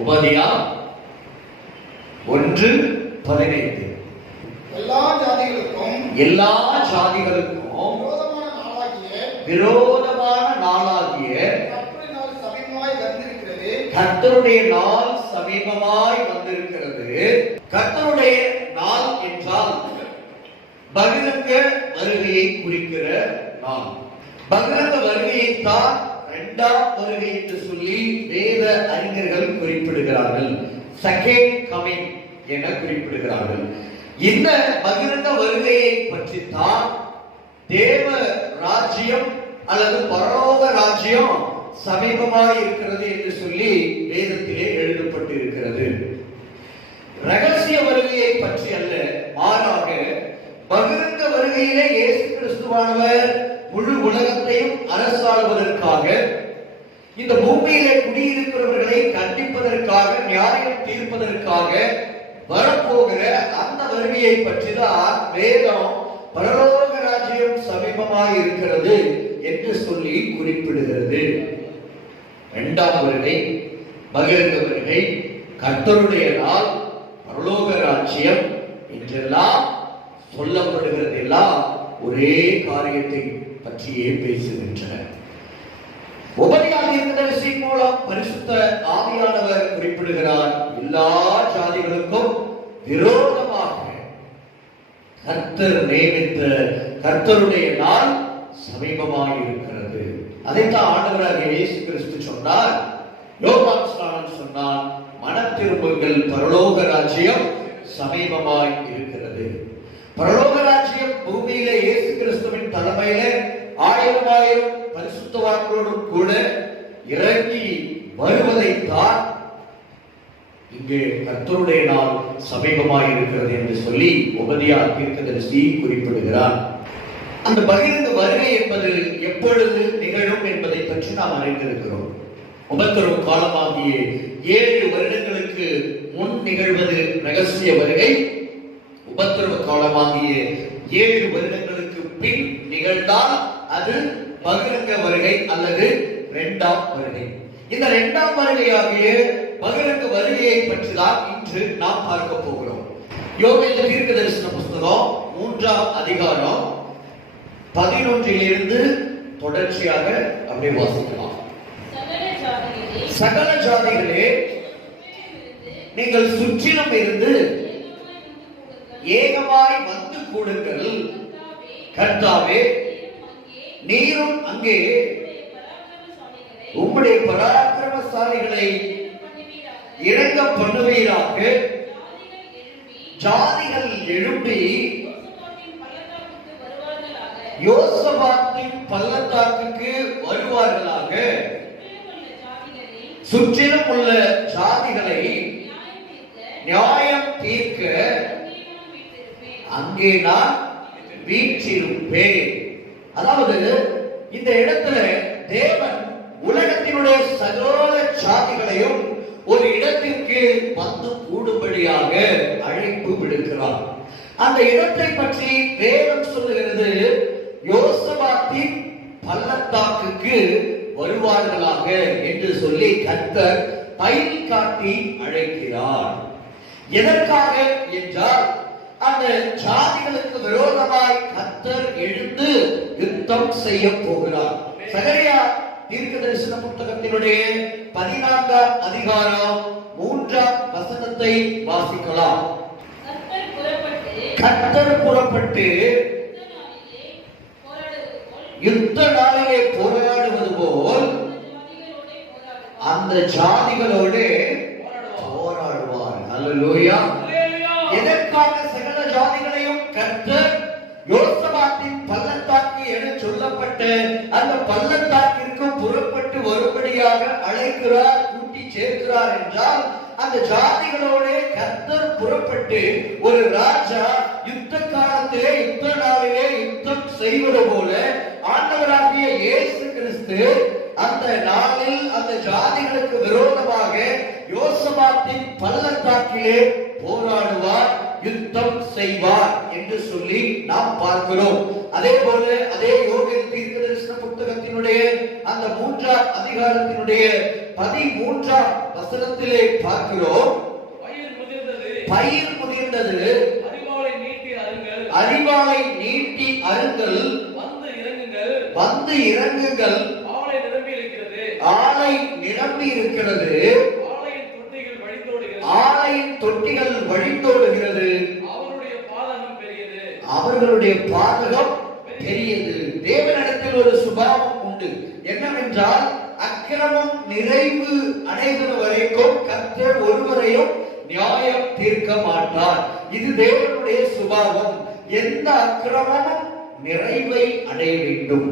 உபதியா 1:15. எல்லா ஜாதிகளுக்கும் விரோதமான நாளாகிய கர்த்தருடைய நாள் சமீபமாய் வந்திருக்கிறது. கர்த்தருடைய நாள் என்றால் பகிரங்க வருகையை குறிக்கிற நாள். பகிரங்க வருகையைத்தான் இரண்டாம் வருகை என்று சொல்லி வேத அறிஞர்கள் குறிப்பிடுகிறார்கள். செகண்ட் கமிங் என குறிப்பிடுகிறார்கள். இந்த பகிரங்க வருகையை பற்றி தான் தேவ ராஜ்யம் அல்லது பரலோக ராஜ்யம் சமீபமாக இருக்கிறது என்று சொல்லி வேதத்திலே எழுதப்பட்டு இருக்கிறது. ரகசிய வருகையை பற்றி அல்ல, மாறாக பகிரங்க வருகையிலே இயேசு கிறிஸ்துவானவர் முழு உலகத்தையும் அரசாளுவதற்காக, இந்த பூமியிலே குடியிருக்கிறவர்களை கண்டிப்பதற்காக, நியாயம் தீர்ப்பதற்காக வரப்போகிற அந்த வருகையை பற்றி தான் வேதம் பரலோக ராஜ்யம் சமீபமாக இருக்கிறது என்று சொல்லி குறிப்பிடுகிறது. இரண்டாம் வருகை, பகிரங்க வருகை, கர்த்தருடைய நாள், பரலோக ராஜ்யம் என்றெல்லாம் சொல்லப்படுகிறது. எல்லாம் ஒரே காரியத்தை பற்றியே பேசுகின்றன. உபதியா தீர்க்கதரிசி மூலம் பரிசுத்த ஆவியானவர் குறிப்பிடுகிறார், எல்லா ஜாதிகளுக்கும் விரோதமாக கர்த்தர் நியமித்த கர்த்தருடைய நாள் சமீபமாக இருக்கிறது. அதைத்தான் ஆண்டவராகிய இயேசு கிறிஸ்து சொன்னார். யோவான் ஸ்நானன் சொன்னார், மனம் திரும்புங்கள், பரலோக ராஜ்யம் சமீபமாய் இருக்கிறது. பரலோக ராஜ்யம் பூமியிலே இயேசு கிறிஸ்துவின் தலைமையிலே 1000 பரிசுத்தவான்களோடும் கூட இறங்கி வருவதைத்தான் இங்கே கர்த்தருடைய நாள் சமீபமாய் இருக்கிறது என்று சொல்லி உபதியா தீர்க்கதரிசி குறிப்பிடுகிறார். அந்த பகிரங்க வருகை என்பது எப்பொழுது நிகழும் என்பதை பற்றி நாம் அறிந்திருக்கிறோம். உபத்திரவு காலமாகிய 7 வருடங்களுக்கு முன் நிகழ்வது ரகசிய வருகை. உபத்திரவு காலமாகிய 7 வருடங்களுக்கு பின் நிகழ்ந்தால் அது பகிரங்க வருகை அல்லது இரண்டாம் வருகை. இந்த இரண்டாம் வருகையாகிய பகிரங்க வருகையை பற்றி தான் இன்று நாம் பார்க்க போகிறோம். யோவேல் தீர்க்கதரிசன புத்தகம் 3ஆம் அதிகாரம் 11 தொடர்ச்சியாக அப்படியே வாசிக்கலாம். சகல ஜாதிகளே, நீங்கள் சுற்றிலும் இருந்து ஏகமாய் வந்து கூடுங்கள். கர்த்தாவே, நீரும் அங்கே உம்முடைய பராக்கிரமசாலிகளை இறங்க பண்ணுவீராக. ஜாதிகள் எழும்பி யோசபாத்தின் பள்ளத்தாக்குக்கு வருவார்களாக. சுற்றிலும் உள்ள ஜாதிகளை நியாயம் தீர்க்க அங்கே நான் வீற்றிருப்பேன். அதாவது இந்த இடத்துல தேவன் உலகத்தினுடைய சகல ஜாதிகளையும் ஒரு இடத்திற்கு வந்து கூடும்படியாக அழைப்பு விடுக்கிறார். அந்த இடத்தை பற்றி வேதம் சொல்லுகிறது, யோசபாத்தின் பள்ளத்தாக்குக்கு வருவார்களாக என்று சொல்லி கர்த்தர் பயில் காட்டி அழைக்கிறார். எதற்காக என்றால், அந்த ஜாதிகளுக்கு விரோதமாய் கர்த்தர் எழுந்து யுத்தம் செய்ய போகிறார். சகரியா தீர்க்கதரிசன புத்தகத்தினுடைய 14ஆம் அதிகாரம் 3ஆம் வசனத்தை வாசிக்கலாம். கர்த்தர் புறப்பட்டு யுத்த நாளிலே போராடுவது போல் அந்த ஜாதிகளோடு போராடுவார். அல்லேலூயா. எதற்காக சகல ஜாதிகளையும் கர்த்தர் யோசபாத்தின் பள்ளத்தாக்கு என சொல்லப்பட்ட அந்த பள்ளத்தாக்கிற்கு புறப்பட்டு வரும்படியாக அழைக்கிறார், கூட்டி சேர்க்கிறார் என்றால், அந்த ஜாதிகளோடு கர்த்தர் புறப்பட்டு ஒரு ராஜா யுத்த காலத்திலே யுத்த நாளிலே யுத்தம் செய்வது போல ஆண்டவராகிய இயேசு கிறிஸ்து அந்த நாளில் அந்த ஜாதிகளுக்கு விரோதமாக யோசபாத்தின் பள்ளத்தாக்கிலே போராடுவார், யுத்தம் செய்வார் என்று சொல்லி நாம் பார்க்கிறோம். அதே போல அதே யோவேல் தீர்க்கதரிசன புத்தகத்தினுடைய அந்த 3ஆம் அதிகாரத்தினுடைய 13ஆம் வசனத்திலே பார்க்கிறோம், பயிர் முதிர்ந்தது, அரிவாளை நீட்டி அருங்கள், வந்து இறங்குங்கள், ஆலை நிரம்பி இருக்கிறது, ஆலையின் தொட்டிகள் வழிந்தோடுகிறது, அவர்களுடைய பாதகம் பெரியது. தேவனிடத்தில் ஒரு சுபாவம் உண்டு. என்னவென்றால், அக்கிரமம் நிறைவு அடைகிற வரைக்கும் கர்த்தர் ஒருவரையும் நியாயம் தீர்க்க மாட்டார். இது தேவனுடைய சுபாவம். எந்த அக்கிரமமும் நிறைவை அடைய வேண்டும்.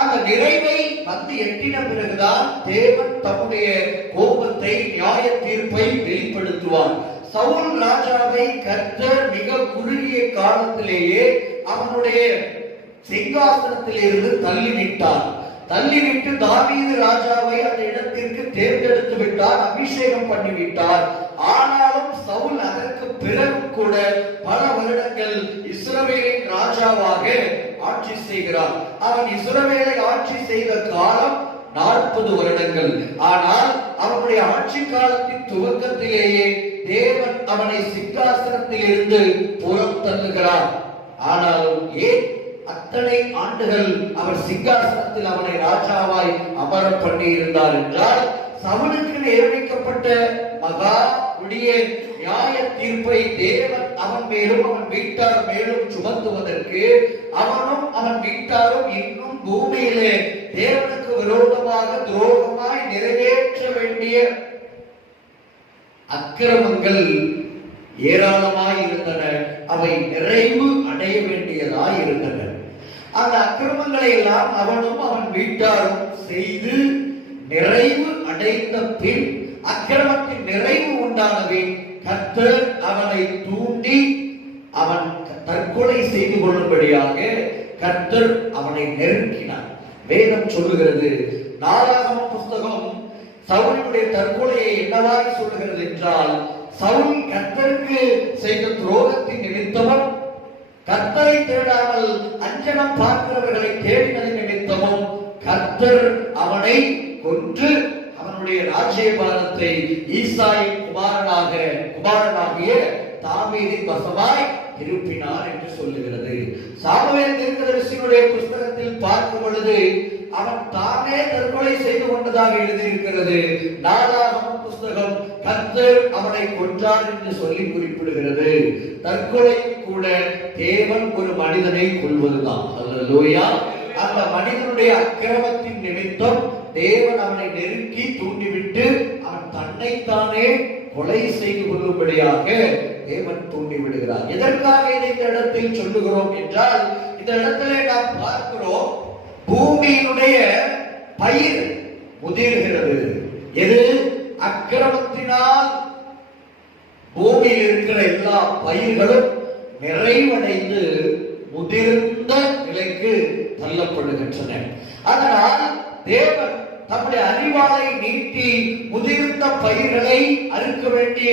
அந்த நிறைவை வந்து எட்டின பிறகுதான் தேவன் தம்முடைய கோபத்தை, நியாய தீர்ப்பை வெளிப்படுத்துவார். சவுல் ராஜாவை கர்த்தர் மிக குறுகிய காலத்திலேயே அவனுடைய சிங்காசனத்திலிருந்து தள்ளிவிட்டார். தள்ளிவிட்டு தாவீது ராஜாவை அந்த இடத்திற்கு தேர்ந்தெடுத்து விட்டார், அபிஷேகம் பண்ணிவிட்டார். ஆனாலும் சவுல் அதற்கு பிறகு கூட பல வருடங்கள் இஸ்ரவேலின் ராஜாவாக ஆட்சி செய்கிறார். அவன் இஸ்ரவேலை ஆட்சி செய்த காலம் 40 வருடங்கள். ஆனால் அவனுடைய ஆட்சி காலத்தின் துவக்கத்திலேயே தேவன் அவனை சிங்காசனத்தில் இருந்து புறம் தள்ளுகிறார். ஆனாலும் ஏன் அத்தனை ஆண்டுகள் அவர் சிங்காசனத்தில் அவனை ராஜாவாய் அமர பண்ணி இருந்தார் என்றால், சவுலுக்கு நியமிக்கப்பட்ட மகா கொடிய நியாய தீர்ப்பை தேவன் அவன் மேலும் அவன் வீட்டார் மேலும் சுமத்துவதற்கு, அவனும் அவன் வீட்டாரும் இன்னும் பூமியிலே தேவனுக்கு விரோதமாக துரோகமாய் நிறைவேற்ற வேண்டிய அக்கிரமங்கள் ஏராளமாய் இருந்தன. அவை நிறைவு அடைய வேண்டியதாய் இருந்தன. அந்த அக்கிரமங்களை எல்லாம் அவனும் அவன் வீட்டாரும் செய்து நிறைவு அடைந்த பின், அக்கிரமத்தின் நிறைவு உண்டானபின் கர்த்தர் அவனை தூண்டி அவன் தற்கொலை செய்து கொள்ளும்படியாக கர்த்தர் அவனை நெருக்கினார். வேதம் சொல்லுகிறது, 4ஆம் புஸ்தகம் சவுலுடைய தற்கொலையை என்னவாய் சொல்லுகிறது என்றால், சவுல் கர்த்தருக்கு செய்த துரோகத்தின் நிமித்தமும், கர்த்தரை தேடாமல் அஞ்சனம் பார்க்கிறவர்களை தேடினதின் நிமித்தமும் கர்த்தர் அவனை கொன்று அவனுடைய ராஜ்யபாரத்தை ஈசாயின் குமாரனாகிய தாவீதின் வசமாய் திருப்பினார் என்று சொல்லுகிறது. சாமுவேல் தீர்க்கதரிசியுடைய புஸ்தகத்தில் பார்க்கும் பொழுது அவன் தானே தற்கொலை செய்து கொண்டதாக எழுதியிருக்கிறது. 4ஆம் புஸ்தகம் கர்த்தர் அவனை கொன்றார் என்று சொல்லி குறிப்பிடுகிறது. தற்கொலை கூட தேவன் ஒரு மனிதனை கொல்வதுதான். அல்லேலூயா. அந்த மனிதனுடைய அக்கிரமத்தின் நிமித்தம் தேவன் அவனை நெருக்கி தூண்டிவிட்டு அவன் தன்னைத்தானே கொலை செய்து கொள்ளும்படியாக தேவன் தூண்டி விடுகிறார். எதற்காக இதை இந்த இடத்தில் சொல்லுகிறோம் என்றால், இந்த இடத்திலே நாம் பார்க்கிறோம், பூமியினுடைய பயிர் முதிர்கிறது. எது? அக்கிரமத்தினால் பூமியில் இருக்கிற எல்லா பயிர்களும் நிறைவடைந்து முதிர்ந்த நிலைக்கு தள்ளப்படுகின்றன. அதனால் தேவன் தம்முடைய அரிவாளை நீட்டி முதிர்ந்த பயிர்களை அறுக்க வேண்டிய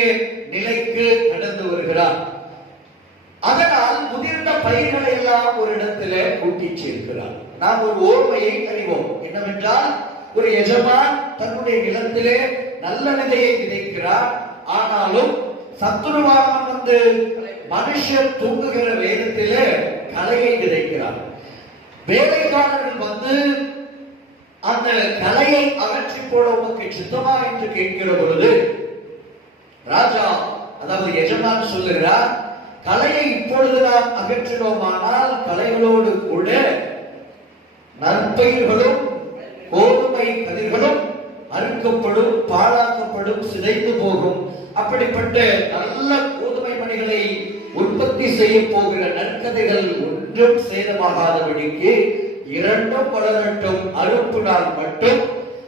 நிலைக்கு கடந்து வருகிறார். அதனால் முதிர்ந்த பயிர்களை எல்லாம் ஒரு இடத்திலே கூட்டி சேர்க்கிறார். நாம் ஒரு ஓர்மையை அறிவோம். என்னவென்றால், ஒரு எஜமான் தன்னுடைய நிலத்திலே நல்ல விதையை விதைக்கிறார். ஆனாலும் சத்துருவானவன் வந்து மனுஷர் தூங்குகிற வேதத்திலே களையை விதைக்கிறார். வேலைக்காரர்கள் வந்து அந்த களையை அகற்றி போட உனக்கு சித்தமா என்று கேட்கிற பொழுது, ராஜா, அதாவது எஜமான் சொல்லுகிறார், களையை இப்பொழுது நாம் அகற்றினோமானால் களைகளோடு கூட நற்பயிர்களும் கோதுமை கதிர்களும் அறுக்கப்படும், பாழாக்கப்படும், சிதைந்து போகும். அப்படிப்பட்ட நல்ல கோதுமை மணிகளை உற்பத்தி செய்ய போகிற நற்கதைகள் ஒன்றும் சேதமாகாதபடிக்கு இரண்டும் வளரட்டும், அறுப்பு நாள் மட்டும்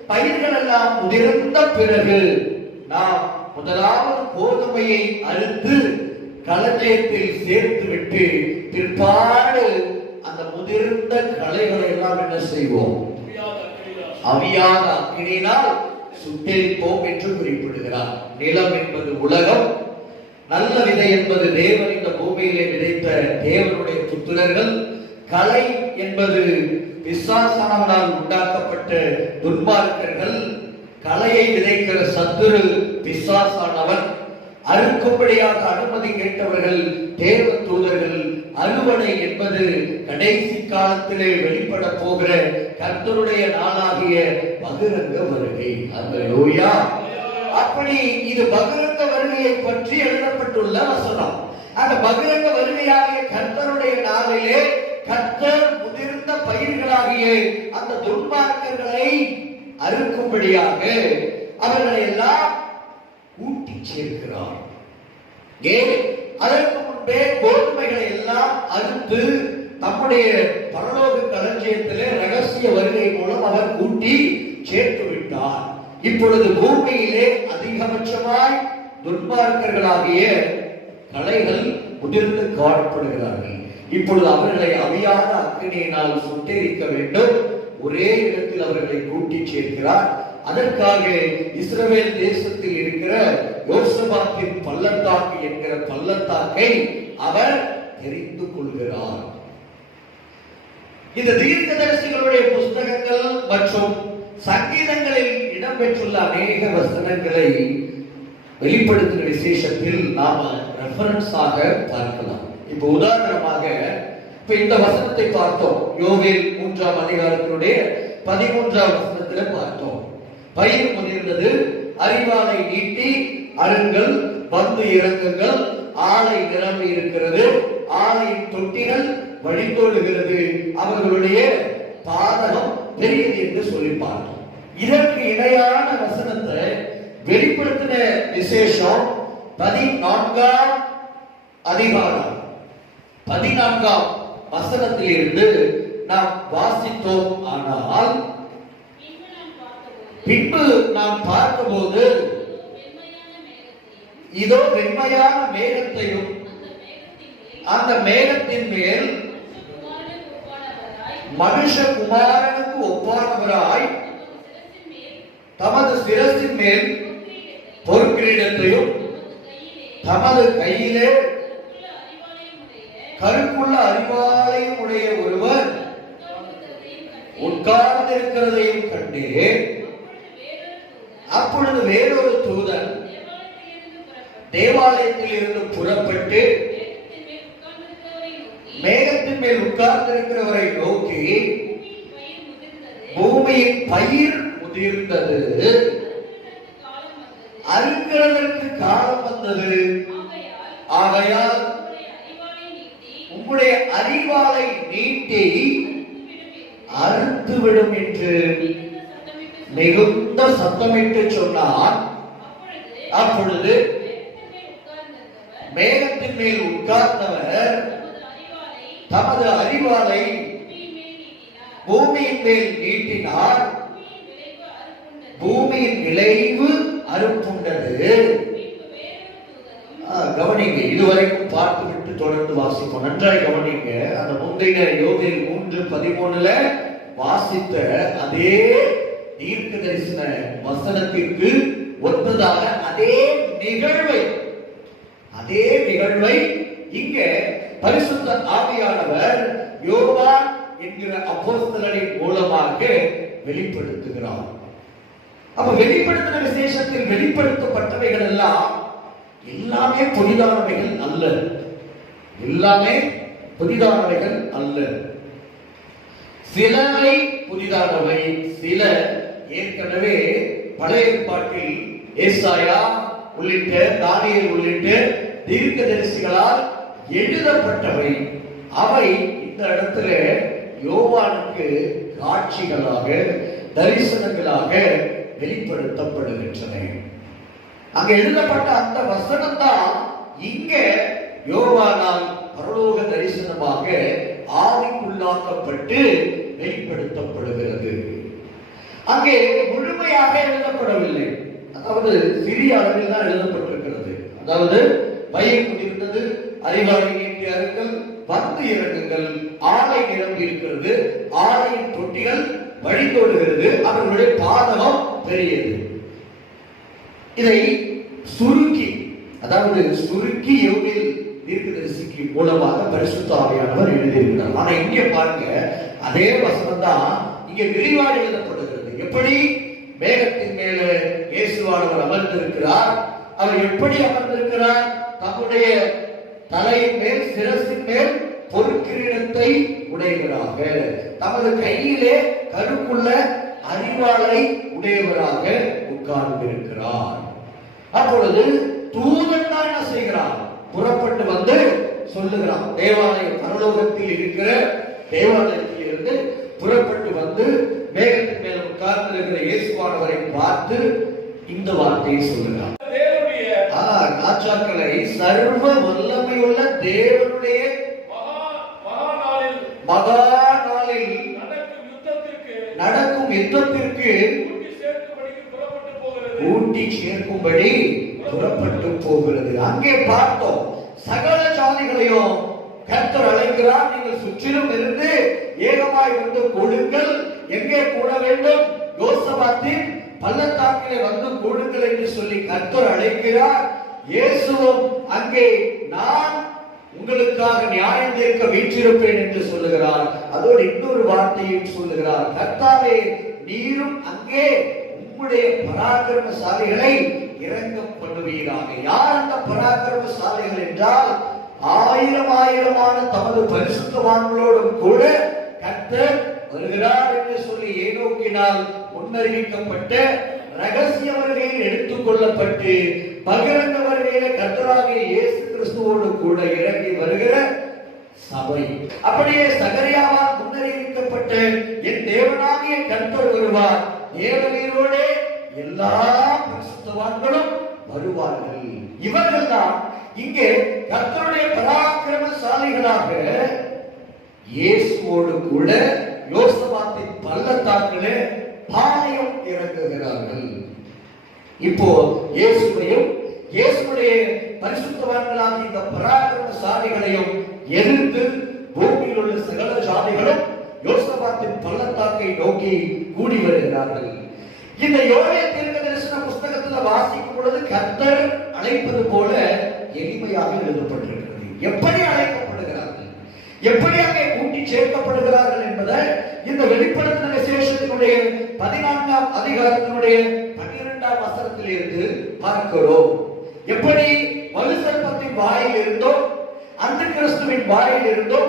பயிர்கள் எல்லாம் முதிர்ந்த பிறகு நாம் முதலாவது கோதுமையை அறுத்து களஞ்சியத்தில் சேர்த்து விட்டு பிற்பாடு அந்த முதிர்ந்த களைகளை எல்லாம் என்ன செய்வோம்? அவியாத அக்கினியினால் சுட்டெரிப்போம் என்று குறிப்பிடுகிறார். நிலம் என்பது உலகம், நல்ல விதை என்பது தேவன் இந்த பூமியிலே விதைத்த தேவனுடைய புத்திரர்கள். கலை என்பது பிசாசானவனால் உண்டாக்கப்பட்ட துன்மார்க்கர்கள். களையை விதைக்கிற சத்துரு பிசாசானவன், அறுக்கும்படியாக அனுமதி கேட்டவர்கள் தேவ தூதர்கள். அறுவடை என்பது கடைசி காலத்திலே வெளிப்பட போகிற கர்த்தருடைய நாளாகிய பகிரங்க வருகை. அல்லேலூயா. அப்படி இது பகிரங்க வருகையை பற்றி எழுதப்பட்டுள்ள வசனம். அந்த பகிரங்க வருகையாகிய கர்த்தருடைய நாளிலே கர்த்தர் முதிர்ந்த பயிர்களாகிய அந்த துன்மார்க்கர்களை அறுக்கும்படியாக அவர்களை எல்லாம் கூட்டி சேர்க்கிறார். ஏன்? அதற்கு முன்பே கோதுமைகளை எல்லாம் அறுத்து நம்முடைய பரலோக களஞ்சியத்திலே ரகசிய வருகை மூலம் அவர் கூட்டி சேர்த்து விட்டார். இப்பொழுது பூமியிலே அதிகபட்சமாய் துன்மார்க்கர்களாகிய களைகள் முதிர்ந்து காணப்படுகிறார்கள். இப்பொழுது அவர்களை அவியாத அக்கினியினால் சுட்டெரிக்க வேண்டும். ஒரே இடத்தில் அவர்களை கூட்டி சேர்க்கிறார். அதற்காக இஸ்ரவேல் தேசத்தில் இருக்கிற யோசபாத்தின் பள்ளத்தாக்கு என்கிற பள்ளத்தாக்கை அவர் தெரிந்து கொள்கிறார். இந்த தீர்க்கதரிசிகளுடைய புஸ்தகங்கள் மற்றும் சங்கீதங்களில் இடம்பெற்றுள்ள அநேக வசனங்களை வெளிப்படுத்துகிற விசேஷத்தில் நாம ரெஃபரன்ஸாக பார்க்கலாம். இப்ப உதாரணமாக இப்ப இந்த வசனத்தை பார்த்தோம். யோவேல் 3ஆம் அதிகாரத்தினுடைய 13ஆம் வசனத்துல பார்த்தோம். பயிர் முதிர்ந்தது, அறிவாலை நீட்டி அருங்கள், வந்து இறங்குங்கள், ஆலை நிரம்பி இருக்கிறது, ஆலையின் தொட்டிகள் வழிந்தோடுகிறது, அவர்களுடைய பாதகம் பெரியது என்று சொல்லி பார்த்தோம். இதற்கு இணையான வசனத்தை வெளிப்படுத்தின விசேஷம் 14ஆம் அதிகாரம் 14ஆம் வசனத்தில் இருந்து நாம் வாசித்தோம். ஆனால் பின்பு நாம் பார்த்தபோது இதோ வெண்மையான மேகத்தையும் அந்த மேகத்தின் மேல் மனுஷகுமாரனுக்கு ஒப்பானவராய் தமது சிரசின் மேல் பொற்கிரீடத்தையும் தமது கையிலே கருக்குள்ள அறிவாளையும் உடைய ஒருவர் உட்கார்ந்திருக்கிறதையும் கண்டேன். அப்பொழுது வேறொரு தூதன் தேவாலயத்தில் இருந்து புறப்பட்டு மேகத்தின் மேல் உட்கார்ந்திருக்கிறவரை நோக்கி, பூமியின் பயிர் முதிர்ந்தது, அறுக்கிறதற்கு காலம் வந்தது, ஆகையால் உம்முடைய அறிவாளை நீட்டி அறுத்துவிடும் என்று மிகுந்த சத்தமிட்டு சொன்னார். அப்பொழுது மேகத்தின் மேல் உட்கார்ந்தவர் தமது அறிவாளை பூமியின் மேல் நீட்டினார். பூமியின் விளைவு அறுப்புண்டது. கவனிங்க, இதுவரைக்கும் பார்த்துவிட்டு தொடர்ந்து வாசிப்போம். நன்றாய் கவனிங்க. அந்த முந்தைய யோவேல் 3:13 வாசித்த அதே தீர்க்க தரிசன வசனத்திற்கு ஒத்ததாக அதே நிகழ்வை இங்க பரிசுத்த ஆவியானவர் யோவான் என்கிற அப்போஸ்தலரின் மூலமாக வெளிப்படுத்துகிறார். அப்ப வெளிப்படுத்தின விசேஷத்தில் வெளிப்படுத்தப்பட்டவைகள் எல்லாம் எல்லாமே புதிதானவைகள் அல்ல. எல்லாமே புதிதானவைகள் அல்ல. சிலவை புதிதானவை, சில ஏற்கனவே பழைய ஏற்பாட்டில் ஏசாயா உள்ளிட்ட தானியேல் உள்ளிட்ட தீர்க்கதரிசிகளால் எழுதப்பட்டவை. அவை இந்த இடத்துல யோவானுக்கு காட்சிகளாக, தரிசனங்களாக வெளிப்படுத்தப்படுகின்றன. அங்க எழுதப்பட்ட அந்த வசனம் தான் இங்க யோவானால் பரலோக தரிசனமாக ஆவிக்குள்ளாக்கப்பட்டு வெளிப்படுத்தப்படுகிறது. அங்கே முழுமையாக எழுதப்படவில்லை. அதாவது சிறிய அளவில் தான் எழுதப்பட்டிருக்கிறது. அதாவது பயிர் முதிர்ந்தது, அறிவாளை நீட்டி அருங்கள், வந்து இறங்குங்கள், ஆலை நிரம்பி இருக்கிறது, ஆலையின் தொட்டிகள் வழிந்தோடுகிறது, அவர்களுடைய பாதகம் பெரியது. இதை சுருக்கி, அதாவது சுருக்கி யோவேல் தீர்க்கதரிசிக்கு மூலமாக பரிசுத்த ஆவியானவர் எழுதியிருக்கிறார். ஆனா இங்கே பாருங்க, அதே வசனம் தான் இங்கே விரிவாக எழுதப்படுகிறது. எப்படி? மேகத்தின் மேலே இயேசுவானவர் அமர்ந்திருக்கிறார். அவர் எப்படி அமர்ந்திருக்கிறார்? தம்முடைய தலையின் மேல், சிரசின் மேல் பொற்கிரீடத்தை உடையவராக, தமது கையிலே கருப்புள்ள அரிவாளை உடையவராக உட்கார்ந்திருக்கிறார். அப்பொழுது தூதன் தான் என்ன செய்கிறார்? புறப்பட்டு வந்து சொல்லுகிறான். தேவாலயம், பரலோகத்தில் இருக்கிற தேவாலயத்தில் இருந்து புறப்பட்டு வந்து மேகத்தின் மேல் உட்கார்ந்திருக்கிற இயேசுவானவரை பார்த்து இந்த வார்த்தையை சொல்லுகிறார். ராஜாக்களை சர்வ வல்லமையுள்ள தேவனுடைய மகா நாளில் நடக்கும் யுத்தத்திற்கு கூட்டி சேர்க்கும்படி புறப்பட்டு போகிறது. அங்கே பார்த்தோம், சகல ஜாதிகளையும் கர்த்தர் அழைக்கிறார். நீங்கள் சுற்றிலும் இருந்து ஏகமாய் வந்து கொடுங்கள். எங்கே கூட வேண்டும்? யோசபாத்தின் பள்ளத்தாக்கிலே வந்து கொடுங்கள் என்று சொல்லி கர்த்தர் அழைக்கிறார். இயேசுவும் அங்கே நான் உங்களுக்காக நியாயம் தீர்க்க வீற்றிருப்பேன் என்று சொல்லுகிறார். அதோடு இன்னொரு வார்த்தையும் சொல்லுகிறார், கர்த்தாவே நீரும் அங்கே உம்முடைய பராக்கிரமசாலிகளை இறங்க பண்ணுவீராக. யார் அந்த பராக்கிரமசாலிகள் என்றால், ஆயிரமான தமது பரிசுத்தவான்களோடும் கூட கர்த்தர் வருகிறார் என்று சொல்லி ஏனோக்கினால் முன்னறிவிக்கப்பட்ட ரகசிய வருகையில் எடுத்துக் கொள்ளப்பட்டு பகிரங்க வருகையில கர்த்தராகிய இயேசு கிறிஸ்துவோடு கூட இறங்கி வருகிற சபை. அப்படியே சகரியாவால் முன்னறிவிக்கப்பட்ட என் தேவனாகிய கர்த்தர் வருவார், தேவனீரோட எல்லா பரிசுத்தவான்களும் வருவார்கள். இவர்கள் தான் இங்கே கர்த்தருடைய பராக்கிரமசாலிகளாக இயேசுவோடு கூட யோசபாத்தின் பள்ளத்தாக்கிலே பாளையம் இறங்குகிறார்கள். இப்போ இயேசுவையும் இயேசுடைய பரிசுத்தவான்களாக இந்த பராக்கிரமசாலிகளையும் எதிர்த்து பூமியில் உள்ள சகல ஜாதிகளும் யோசபாத்தின் பள்ளத்தாக்கை நோக்கி கூடி வருகிறார்கள். இந்த யோவேல் தீர்க்கதரிசன புஸ்தகத்தில் வாசிக்கும் பொழுது கர்த்தர் அழைப்பது போல எளிமையாக எழுதப்பட்டிருக்கிறது. எப்படி அழைக்கப்படுகிறார்கள், எப்படி அங்கே கூட்டி சேர்க்கப்படுகிறார்கள் என்பதை இந்த வெளிப்படுத்தின விசேஷத்தினுடைய 14ஆம் அதிகாரத்தினுடைய 12ஆம் வசனத்தில் இருந்து பார்க்கிறோம். எப்படி வலுசர்ப்பத்தின் வாயில் இருந்தோ, அந்த கிறிஸ்துவின் வாயில் இருந்தோ,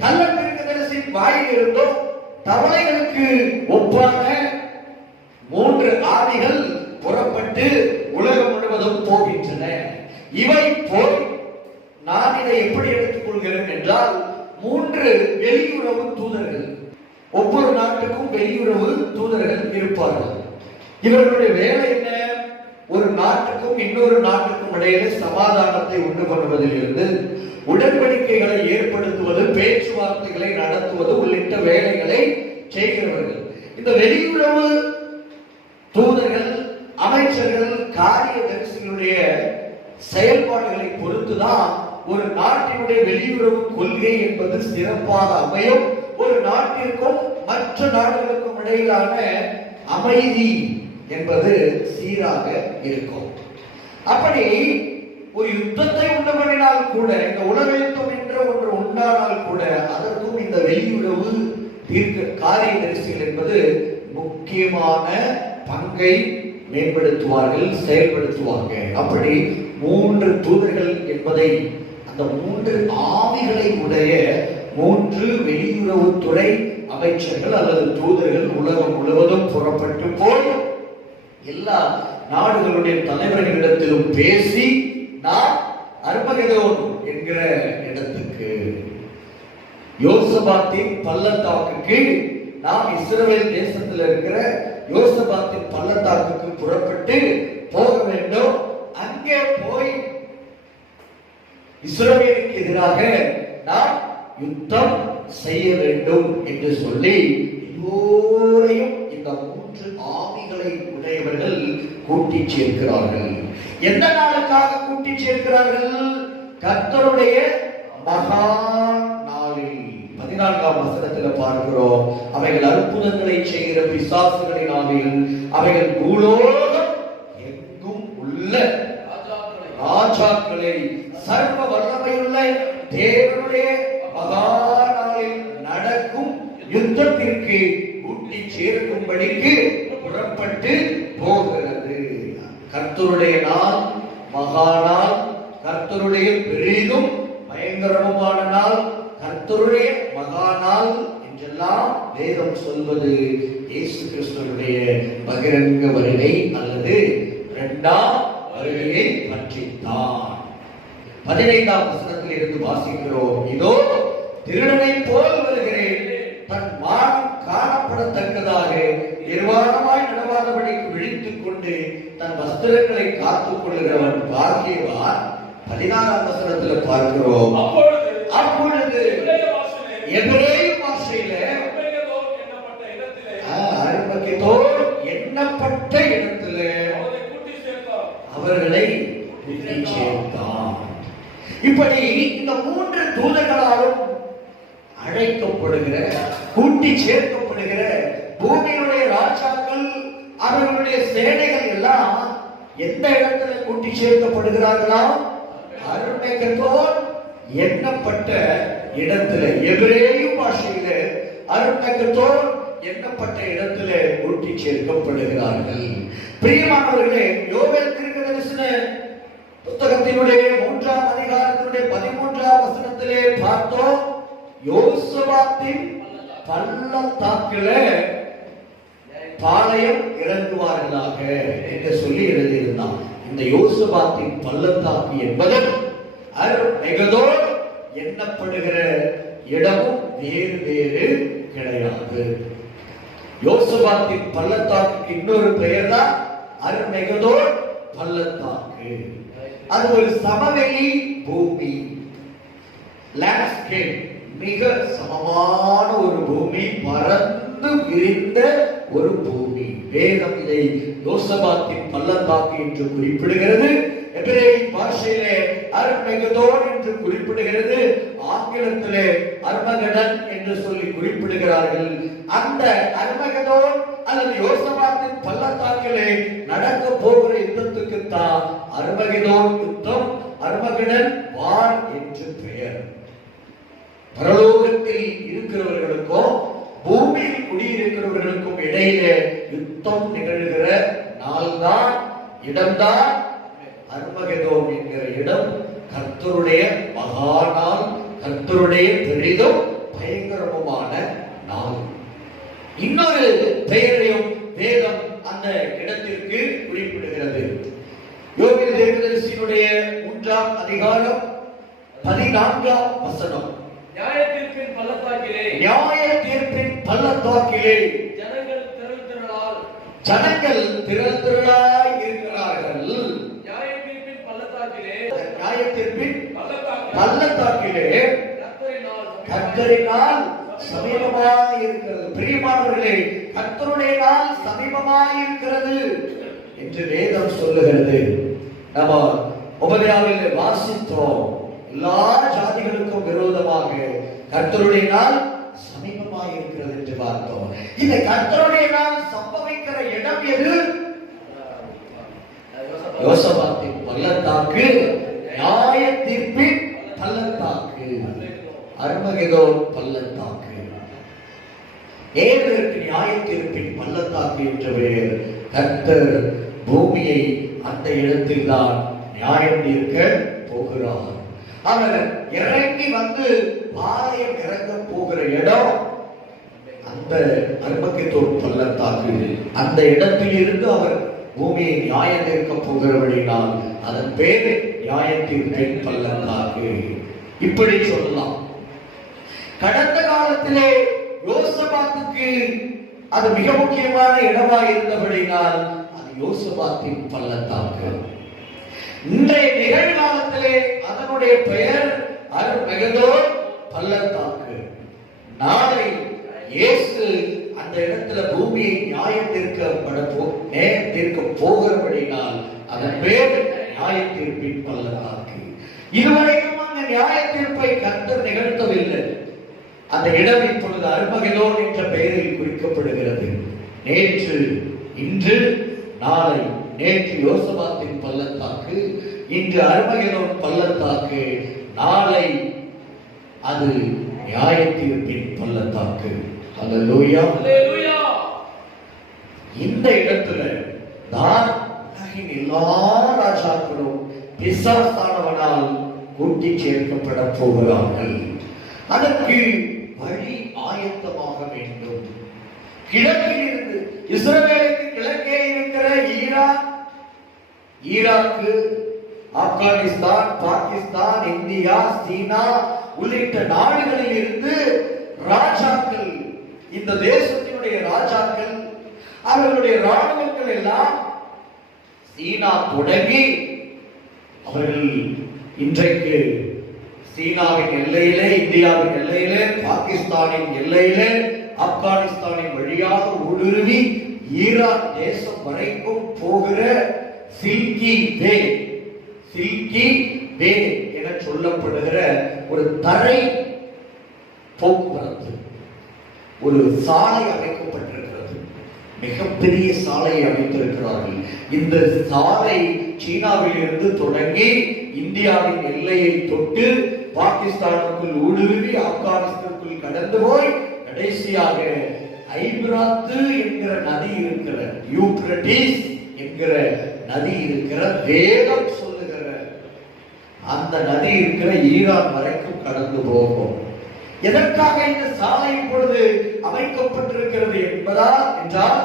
கள்ள தீர்க்கதரிசியின் வாயில் இருந்தோ தவளைகளுக்கு ஒப்பான 3 ஆவிகள் புறப்பட்டு உலகம் முழுவதும் போகின்றன. இவை போய் நான் இதை எப்படி எடுத்துக் கொள்கிறேன் என்றால், 3 வெளியுறவு தூதர்கள், ஒவ்வொரு நாட்டுக்கும் வெளியுறவு தூதர்கள் இருப்பார்கள். இவர்களுடைய வேலை என்ன? ஒரு நாட்டுக்கும் இன்னொரு நாட்டுக்கும் இடையிலே சமாதானத்தை உண்டு பண்ணுவதில் இருந்து உடன்படிக்கைகளை ஏற்படுத்துவது, பேச்சுவார்த்தைகளை நடத்துவது உள்ளிட்ட வேலைகளை செய்கிறவர்கள். இந்த வெளியுறவு தூதர்கள், அமைச்சர்கள், காரியதரிசிகளுடைய செயல்பாடுகளை பொறுத்துதான் ஒரு நாட்டினுடைய வெளியுறவு கொள்கை என்பது சிறப்பாக அமையும். ஒரு நாட்டிற்கும் மற்ற நாடுகளுக்கும் இடையிலான அமைதி என்பது சீராக இருக்கும். அப்படி ஒரு யுத்தத்தை உண்டு பண்ணினால் கூட, இந்த உலக யுத்தம் என்ற ஒன்று உண்டானால் கூட, அதற்கும் இந்த வெளியுறவு காரியதரிசிகள் என்பது முக்கியமான பங்கை மேம்படுத்துவார்கள், செயல்படுத்துவார்கள். அப்படி 3 தூதர்கள் என்பதை, அந்த 3 ஆவிகளை உடைய 3 வெளியுறவுத்துறை அமைச்சர்கள் அல்லது தூதர்கள் உலகம் முழுவதும் புறப்பட்டு போய் எல்லா நாடுகளுடைய தலைவர்களிடத்திலும் பேசி நாம் அர்மகெதோன் என்கிற இடத்துக்கு, யோசபாத்தின் பள்ளத்தாக்குக்கு, நாம் இஸ்ரவேல் தேசத்தில் இருக்கிற யோசபாத்தின் பள்ளத்தாக்குக்கு புறப்பட்டு போக வேண்டும். அங்கே போய் இஸ்ரவேலுக்கு எதிராக நாம் யுத்தம் செய்ய வேண்டும் என்று சொல்லி எல்லோரையும் இந்த 3 ஆவிகளை உடையவர்கள் கூட்டி சேர்க்கிறார்கள். எந்த நாளுக்காக கூட்டி சேர்க்கிறார்கள்? கர்த்தருடைய மகா நாளில். 14ஆம் வசனத்தில் பார்க்கிறோம், அவைகள் அற்புதங்களை செய்கிற பிசாசுகளின் ஆவிகள், அவைகள் பூலோகம் எங்கும் உள்ள ராஜாக்களை சர்வ வல்லமையுள்ள தேவனுடைய மகா நாளில் நடக்கும் யுத்தத்திற்கு கூட்டி சேர்க்கும்படிக்கு புறப்பட்டு கர்த்தருடைய நாள் மகா நாள், கர்த்தருடைய பெரிதும் பயங்கரமுமான நாள், கர்த்தருடைய மகா நாள் என்றெல்லாம் வேதம் சொல்வது இயேசு கிறிஸ்துவினுடைய பகிரங்க வருகை அல்லது இரண்டாம் வருகையை பற்றித்தான். 15ஆம் வசனத்தில் இருந்து வாசிக்கிறோம். இதோ திருடனை போல் வருகிறேன், தன் மானம் காணப்படத்தக்கதாக நிர்வாணமாய் நடவாதபடிக்கு விழித்துக் கொண்டு தன் வஸ்திரங்களை காத்துக் கொள்கிறவன் பாக்கியவான். 16ஆம் வசனத்தில் பார்க்கிறோம். அப்பொழுது எபிரேய பாஷையில அருமகெதோன் எண்ணப்பட்ட இடத்திலே அவர்களை கூட்டி சேர்த்தான். இப்படி இந்த 3 தூதர்களாலும் அழைக்கப்படுகிற, கூட்டி சேர்க்கப்படுகிற பூமியுடைய ராஜாக்கள், அவர்களுடைய சேனைகள் எல்லாம் எந்த இடத்துல கூட்டி சேர்க்கப்படுகிறார்களா? அருமகெதோன் எண்ணப்பட்ட இடத்துல, எபிரேய பாஷையில அருமகெதோன் எண்ணப்பட்ட இடத்துல கூட்டி சேர்க்கப்படுகிறார்கள். பிரியமானவர்களே, யோவேல் தீர்க்கதரிசன புத்தகத்தினுடைய 3ஆம் அதிகாரத்தினுடைய 13ஆம் வசனத்திலே பார்த்தோம். யோசபாத்தின் பள்ளத்தாக்கிலே பாளையம் இறங்குவார்களாக என்று சொல்லி எழுதியிருந்தான். இந்த யோசபாத்தின் பள்ளத்தாக்கு என்பது அருமகெதோன் எண்ணப்படுகிற இடமும் வேறு வேறு கிடையாது. யோசபாத்தின் பள்ளத்தாக்கு இன்னொரு பெயர் தான் அருமகெதோன் பள்ளத்தாக்கு. அது ஒரு சமவெளி பூமி, லேண்ட்ஸ்கேப், மிக சமமான ஒரு பூமி, பரந்து விரிந்த ஒரு பூமி. வேதம் இதை யோசபாத்தின் பள்ளத்தாக்கு என்று குறிப்பிடுகிறது. எபிரேய பாஷையிலே அருமகெதோன் என்று குறிப்பிடுகிறது. ஆங்கிலத்திலே அர்மகடன் என்று சொல்லி குறிப்பிடுகிறார்கள். அந்த அர்மகதோன் அல்லது யோசபாத்தின் பள்ளத்தாக்கிலே நடக்க போகிற யுத்தத்துக்கு தான் அர்மகதோன் யுத்தம், அர்மகடன் வார் என்று பெயர். பரலோகத்தில் இருக்கிறவர்களுக்கும் பூமியில் குடியிருக்கிறவர்களுக்கும் இடையிலே யுத்தம் நிகழ்கிற நாள்தான், இடம்தான் அர்மகதோன் என்கிற இடம். கர்த்தருடைய மகா நாள், கர்த்தருடைய பெரிதும் பயங்கரமுமான நாள். இன்னொரு பெயரையும் வேதம் அந்த இடத்திற்கு குறிப்பிடுகிறது. யோவேல் தீர்க்கதரிசியினுடைய 3ஆம் அதிகாரம் 14ஆம் வசனம். நியாயத்தீர்ப்பின் பள்ளத்தாக்கிலே, நியாயத்தீர்ப்பின் பள்ளத்தாக்கிலே ஜனங்கள் திரள் திரளாய் இருக்கிறார்கள். நியாயத்தீர்ப்பின் பள்ளத்தாக்கிலே, நியாயத்தீர்ப்பின் பள்ளத்தாக்கிலே கர்த்தரின் நாள் சமீபமாய் இருக்கிறது. பிரியமானவர்களே, கர்த்தருடைய நாள் சமீபமாய் இருக்கிறது என்று வேதம் சொல்லுகிறது. நம்ம உபதேயாவில் வாசித்தோம். எல்லா ஜாதிகளுக்கும் விரோதமாக கர்த்தருடைய நாள் சமீபமாய் இருக்கிறது என்று பார்த்தோம். இந்த கர்த்தருடைய நாள் சம்பவிக்கிற இடம் எது? யோசபாத்தின் பள்ளத்தாக்கு, நியாயத்தீர்ப்பின் பள்ளத்தாக்கு, அர்மகெதோன் பள்ளத்தாக்கு. ஏதற்கு நியாயத்தீர்ப்பின் பள்ளத்தாக்கு என்ற பெயர்? கர்த்தர் பூமியை அந்த இடத்தில் தான் நியாயம் தீர்க்க போகிறார். அவர் இறங்கி வந்து பாளையம் இறங்க போகிற இடம் அந்த அர்மகெதோன் பள்ளத்தாக்கு. அந்த இடத்தில் இருந்து அவர் பூமியை நியாயம் தீர்க்க போகிறபடினால் அதன் பேர் நியாயத்தீர்ப்பின் பள்ளத்தாக்கு. இப்படி சொல்லலாம். கடந்த காலத்திலே யோசபாத்துக்கு அது மிக முக்கியமான இடமாக இருந்தபடினால் அது யோசபாத்தின் பள்ளத்தாக்கு. இன்றைய நிகழ்காலத்திலே அதனுடைய பெயர் அர்மகெதோன் பள்ளத்தாக்கு. நாளை இயேசு அந்த இடத்துல பூமியை நியாயம் தீர்க்க போகிறபடினால் அதன் பேர் நியாயத்தீர்ப்பின் பள்ளத்தாக்கு. இதுவரைக்கும் அந்த நியாய தீர்ப்பை கர்த்தர் நிகழ்த்தவில்லை. அந்த இடம் இப்பொழுது அர்மகெதோன் என்ற பெயரில் குறிக்கப்படுகிறது. நேற்று, இன்று, நாளை. நேற்று யோசபாத்தின் பள்ளத்தாக்கு, இன்று அர்மகெதோன் பள்ளத்தாக்கு, நாளை அது நியாயத்தீர்ப்பின் பள்ளத்தாக்கு. அல்லேலூயா. இந்த இடத்துல தான் உலகத்தின் எல்லா ராஜாக்களும் பிசாசானவனால் கூட்டி சேர்க்கப்பட போகிறார்கள். அதற்கு வழி ஆயத்தமாக வேண்டும். கிழக்கில் இருந்து இஸ்ரவேலுக்கு கிழக்கே இருக்கிற ஈராக்கு, ஆப்கானிஸ்தான், பாகிஸ்தான், இந்தியா, சீனா உள்ளிட்ட நாடுகளில் இருந்து ராஜாக்கள், இந்த தேசத்தினுடைய ராஜாக்கள், அவர்களுடைய ராணுவங்கள் எல்லாம் சீனா தொடங்கி அவர்கள் இன்றைக்கு சீனாவின் எல்லையிலே, இந்தியாவின் எல்லையிலே, பாகிஸ்தானின் எல்லையிலே, ஆப்கானிஸ்தானின் வழியாக ஊடுருவி ஈரான் தேசம் வரைக்கும் போகிற சில்கி வே என சொல்லப்படுகிற ஒரு தரை போக்குவரத்து, ஒரு சாலை அமைக்கப்பட்டிருக்கிறது. மிகப்பெரிய சாலையை அமைத்திருக்கிறார்கள். இந்த சாலை சீனாவில் இருந்து தொடங்கி இந்தியாவின் எல்லையை தொட்டு பாகிஸ்தானுக்குள் ஊடுருவி ஆப்கானிஸ்தானுக்குள் கடந்து போய் கடைசியாக ஐபிராத்து என்கிற நதி இருக்கிற, யூப்ரட்டிஸ் என்கிற நதி இருக்கிற, வேதம் சொல்லுகிற அந்த நதி இருக்கிற ஈரான் வரைக்கும் கடந்து போகும். எதற்காக இந்த சாலை இப்பொழுது அமைக்கப்பட்டிருக்கிறது என்றால்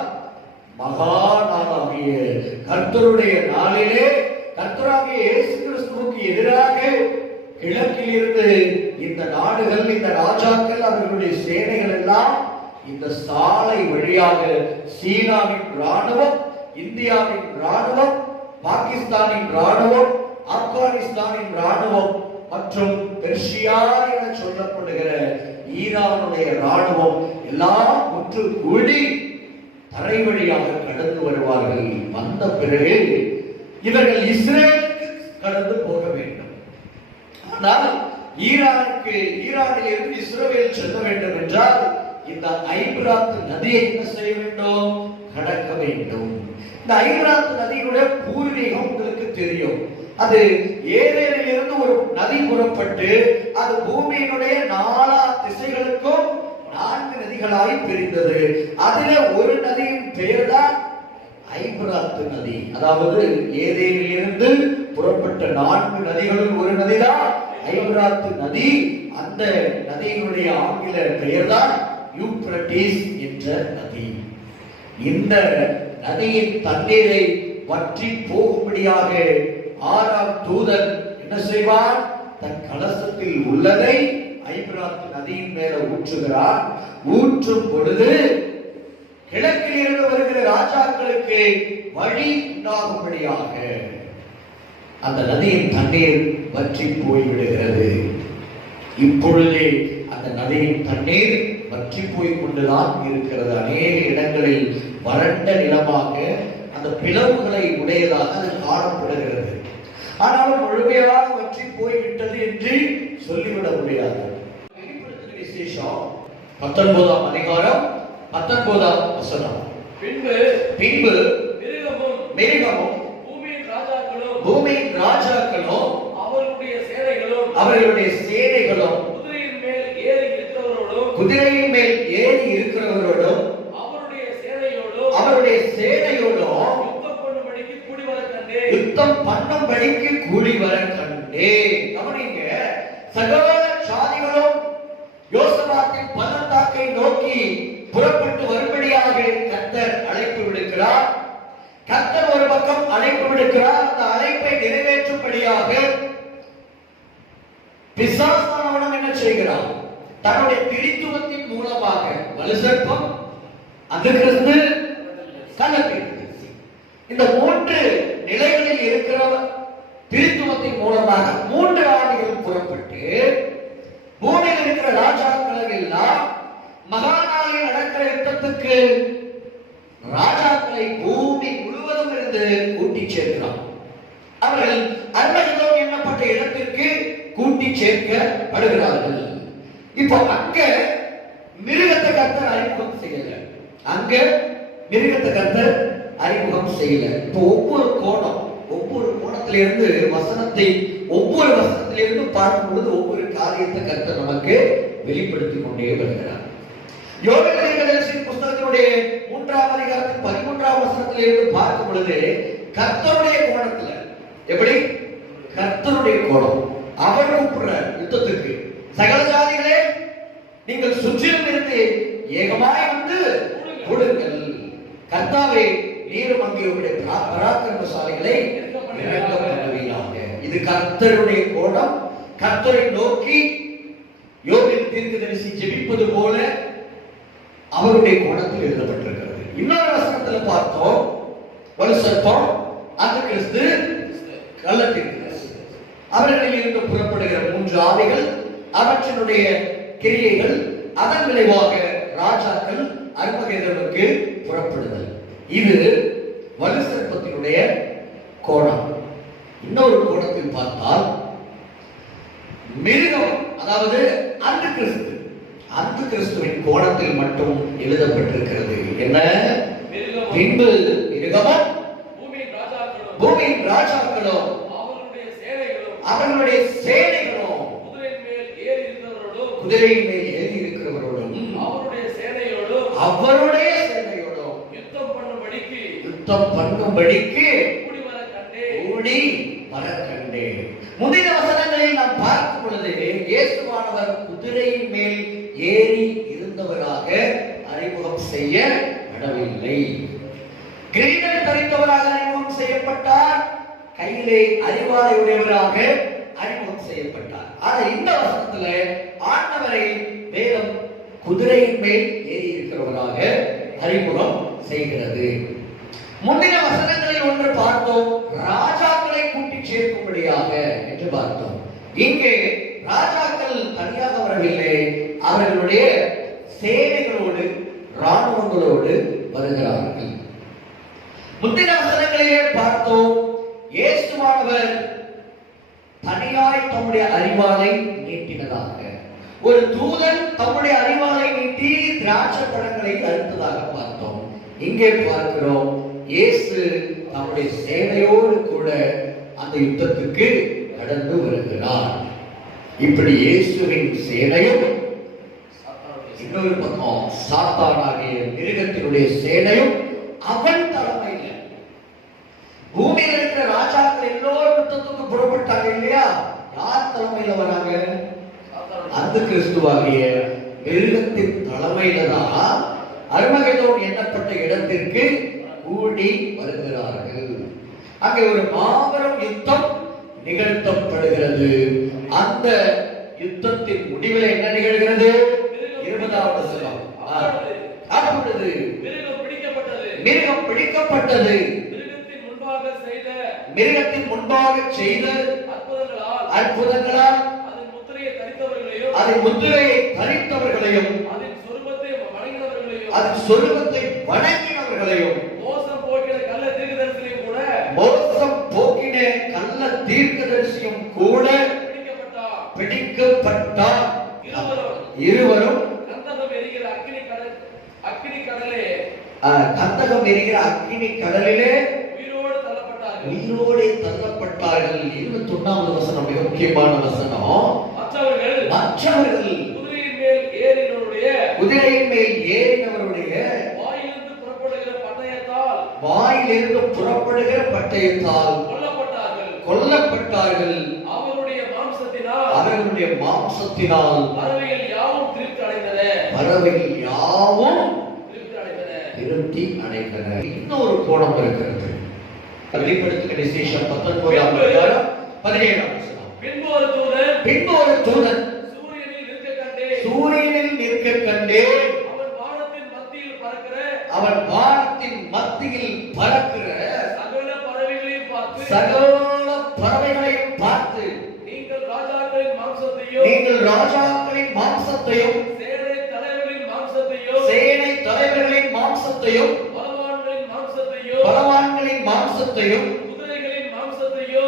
மகா நாளாகிய கர்த்தருடைய நாளிலே கர்த்தராகிய இயேசு கிறிஸ்துவுக்கு எதிராக கிழக்கில் இருந்து இந்த நாடுகள், இந்த ராஜாக்கள், அவர்களுடைய சேனைகள் எல்லாம் இந்த சாலை வழியாக சீனாவின் ராணுவம், இந்தியாவின் ராணுவம், பாகிஸ்தானின் ராணுவம், ஆப்கானிஸ்தானின் ராணுவம் மற்றும் பெர்ஷியா என சொல்லப்படுகிற ஈரானுடைய ராணுவம் எல்லாம் ஒன்று கூடி தரை வழியாக கடந்து வருவார்கள். வந்த பிறகு இவர்கள் இஸ்ரேலுக்கு கடந்து போக வேண்டும். ஆனால் ஈரானில் இருந்து இஸ்ரேல் செல்ல வேண்டும் என்றால் இந்த ஐபிராத் நதியை என்ன செய்ய வேண்டும்? கடக்க வேண்டும். இந்த ஐபிராத் நதியுடைய பூர்வீகம் உங்களுக்கு தெரியும். அது ஏதேனில் இருந்து ஒரு நதி புறப்பட்டு அது பூமியினுடைய 4 திசைகளுக்கும் 4 நதிகளாய் பிரிந்தது. அதிலே ஒரு நதியின் பெயர் தான் ஐபிராத் நதி. அதாவது ஏதேனில் இருந்து புறப்பட்ட 4 நதிகளில் ஒரு நதிதான் ஐபிராத் நதி. அந்த நதியினுடைய ஆங்கில பெயர் தான் யூப்ரட்டிஸ் என்ற நதி. இந்த நதியின் தண்ணீரை வற்றி போகும்படியாக 6ஆம் தூதன் என்ன செய்வான்? தன் கலசத்தில் உள்ளதை ஐபிராத் நதியின் மேல ஊற்றுகிறான். ஊற்றும் பொழுது கிழக்கில் இருந்து வருகிற ராஜாக்களுக்கு வழி உண்டாகும்படியாக அந்த நதியின் தண்ணீர் வற்றி போய்விடுகிறது. இப்பொழுதே அந்த நதியின் தண்ணீர் வற்றி போய் கொண்டுதான் இருக்கிறது. அநேக இடங்களில் வறண்ட நிலமாக அந்த பிளவுகளை உடையதாக அது காணப்படுகிறது. ஆனாலும் முழுமையாக வற்றி போய்விட்டது என்று சொல்லிவிட முடியாது. வெளிப்படுத்தின விசேஷம் 19ஆம் அதிகாரம் 19ஆம் வசனம். பின்பு மிருகமும் பூமியின் ராஜாக்களும் அவர்களுடைய சேனைகளும் குதிரையின் மேல் ஏறி இருக்கிறவரோடும் அவருடைய சேனையோடும் யுத்தம் பண்ணும்படிக்கு கூடி வர கண்டேன். கவனிங்க, சகல சாதிகளும் யோசபாத்தின் பள்ளத்தாக்கை நோக்கி புறப்பட்டு வரும்படியாக கர்த்தர் அழைப்பு விடுக்கிறார். கர்த்தர் ஒரு பக்கம் அழைப்பு விடுக்கிறார். அந்த அழைப்பை நிறைவேற்றும்படியாக பிசாசானவன் என்ன செய்கிறான்? தன்னுடைய திரித்துவத்தின் மூலமாக வலுசற்பம், அந்திகிறிஸ்து, கள்ளத்தீர்க்கதரிசி, இந்த 3 நிலைகளில் இருக்கிற திரித்துவத்தின் மூலமாக 3 ஆவிகள் புறப்பட்டு பூமியில் இருக்கிற ராஜாக்கள் எல்லாம் மகாநாளில் நடக்கிற யுத்தத்துக்கு ராஜாக்களை பூமி முழுவதும் இருந்து கூட்டி சேர்க்கிறார். அவர்கள் அர்மகதோன் என்னப்பட்ட இடத்திற்கு கூட்டி சேர்க்கப்படுகிறார்கள். இப்போ அங்க மிருகத்தை கர்த்தர் அறிமுகம் செய்யல. அறிமுகம் செய்யல. இப்போ ஒவ்வொரு கோணத்திலிருந்து ஒவ்வொரு வசனத்திலிருந்து பார்க்கும் பொழுது ஒவ்வொரு காரியத்தை கர்த்தர் நமக்கு வெளிப்படுத்திக் கொண்டே வருகிறார். யோவேல் தீர்க்கதரிசியின் புத்தகத்தினுடைய 3ஆம் அதிகாரத்தின் 13ஆம் வசனத்திலிருந்து பார்க்கும் பொழுது கர்த்தருடைய கோணத்துல. எப்படி? கர்த்தருடைய கோணம். அவர் கூப்பிடுறார் யுத்தத்துக்கு. சகல ஜாதிகளே நீங்கள் சுற்றிலும் இருந்து ஏகமாய் வந்து கொடுங்கள். கர்த்தாவே நீரும் அங்கே உங்களுடைய பராக்கிரமசாலிகளை இறங்க பண்ணுவீராக. இது கர்த்தருடைய கோணம். கர்த்தரை நோக்கி யோபின் தீர்க்கதரிசி ஜெபிப்பது போல அவருடைய கோணத்தில் எழுதப்பட்டிருக்கிறது. இன்னொரு வசனத்துல பார்த்தோம், ஒரு சர்ப்பம், அந்த கிறிஸ்து, கள்ள தீர்க்கதரிசி. அவர்களில் இருந்து புறப்படுகிற 3 ஆவிகள், அவற்றினுடைய கிரியைகள், அதன் விளைவாக ராஜாக்கள் அர்மகேதோனுக்கு புறப்படுதல். இது வலு சர்ப்பத்தினுடைய கோணம். இன்னொரு கோணத்தில் பார்த்தால் மிருகம், அதாவது அந்த கிறிஸ்து, அந்த கிறிஸ்துவின் கோணத்தில் மட்டும் எழுதப்பட்டிருக்கிறது. என்ன? பின்பு மிருகமும் பூமியின் ராஜாக்களும் அவர்களுடைய சேனைகளும் குதிரையின் மேல் ஏறி இருக்கிறவரோடும் அவருடைய சேனையோடும் யுத்தம் பண்ணும்படிக்கு கூடி வர கண்டேன். முந்தின வசனங்களில் நாம் பார்க்கும் பொழுது இயேசுவானவர் குதிரையின் மேல் ஏறி இருந்தவராக அறிமுகம் செய்யப்படவில்லை. கிரீடம் தரித்தவராக அறிமுகம் செய்யப்பட்டார். கையிலே அரிவாளை உடையவராக அறிமுகம் செய்யப்பட்டார். ஆனால் இந்த வசனத்துல ஆண்டவரை வேதம் குதிரையின் மேல் ஏறி இருக்கிறவராக அறிமுகம் செய்கிறது. முந்தின வசனங்களில் ஒன்று பார்த்தோம், ராஜாக்களை கூட்டி சேர்க்கும்படியாக என்று பார்த்தோம். இங்கே ராஜாக்கள் தனியாக வரவில்லை, அவர்களுடைய சேனைகளோடு ராணுவங்களோடு வருகிறார்கள். முந்தின வசனங்களிலே பார்த்தோம், இயேசுவானவர் தனியாய் தம்முடைய அரிவாளை நீட்டினதாக, ஒரு தூதன் தம்முடைய அரிவாளை நீட்டி திராட்சை பழங்களை அறுத்ததாக பார்த்தோம். இங்கே பார்க்கிறோம், இயேசு தம்முடைய சேனையோடு கூட அந்த யுத்தத்துக்கு கடந்து வருகிறார். இப்படி இயேசுவின் சேனையும் இன்னொரு பக்கம் சாத்தானாகிய மிருகத்தினுடைய சேனையும் அவன் தலைமையில். பூமியில் இருக்கிற ராஜாக்கள் எல்லோரும் யுத்தத்துக்கு புறப்பட்டாங்க இல்லையா? யார் தலைமையில வராங்க? அந்த கிறிஸ்துவாகிய மிருகத்தின் தலைமையில தான் அர்மகெதோன் எண்ணப்பட்ட இடத்திற்கு கூடி வருகிறார்கள். அங்கே ஒரு மாபெரும் யுத்தம் நிகழ்த்தப்படுகிறது. அந்த யுத்தத்தின் முடிவில் என்ன நிகழ்கிறது? 20வது வசனம். அப்பொழுது மிருகம் பிடிக்கப்பட்டது. மிருகத்தின் முன்பாக செய்த அற்புதங்களால் அதன் முத்திரையை தரித்தவர்களையும் அதன் சொருபத்தை வணங்கினவர்களையும் மோசம் போக்கின கள்ள தீர்க்கதரிசியும் கூட பிடிக்கப்பட்டார். இருவரும் கந்தகம் எரிகிற அக்கினி கடலிலே உயிரோடு தள்ளப்பட்டார்கள். 21வது வசனம் மிக முக்கியமான வசனம். மற்றவர்கள் குதிரையின் மேல் ஏறினவருடைய வாயிலிருந்து புறப்படுகிற பட்டயத்தால் கொல்லப்பட்டார்கள். அவர்களுடைய மாம்சத்தினால் பறவைகள் யாவும் திருப்தி அடைந்தன. இன்னொரு கோணம் இருக்கிறது. வெளிப்படுத்தின விசேஷம் 19:17. பின்பு ஒரு தூதன் சூரியனில் நிற்க கண்டேன். அவன் வானத்தின் மத்தியில் பறக்கிற சகல பறவைகளையும் பார்த்து, நீங்கள் ராஜாக்களின் மாம்சத்தையும் சேனை தலைவர்களின் மாம்சத்தையும் பலவான்களின் மாம்சத்தையும்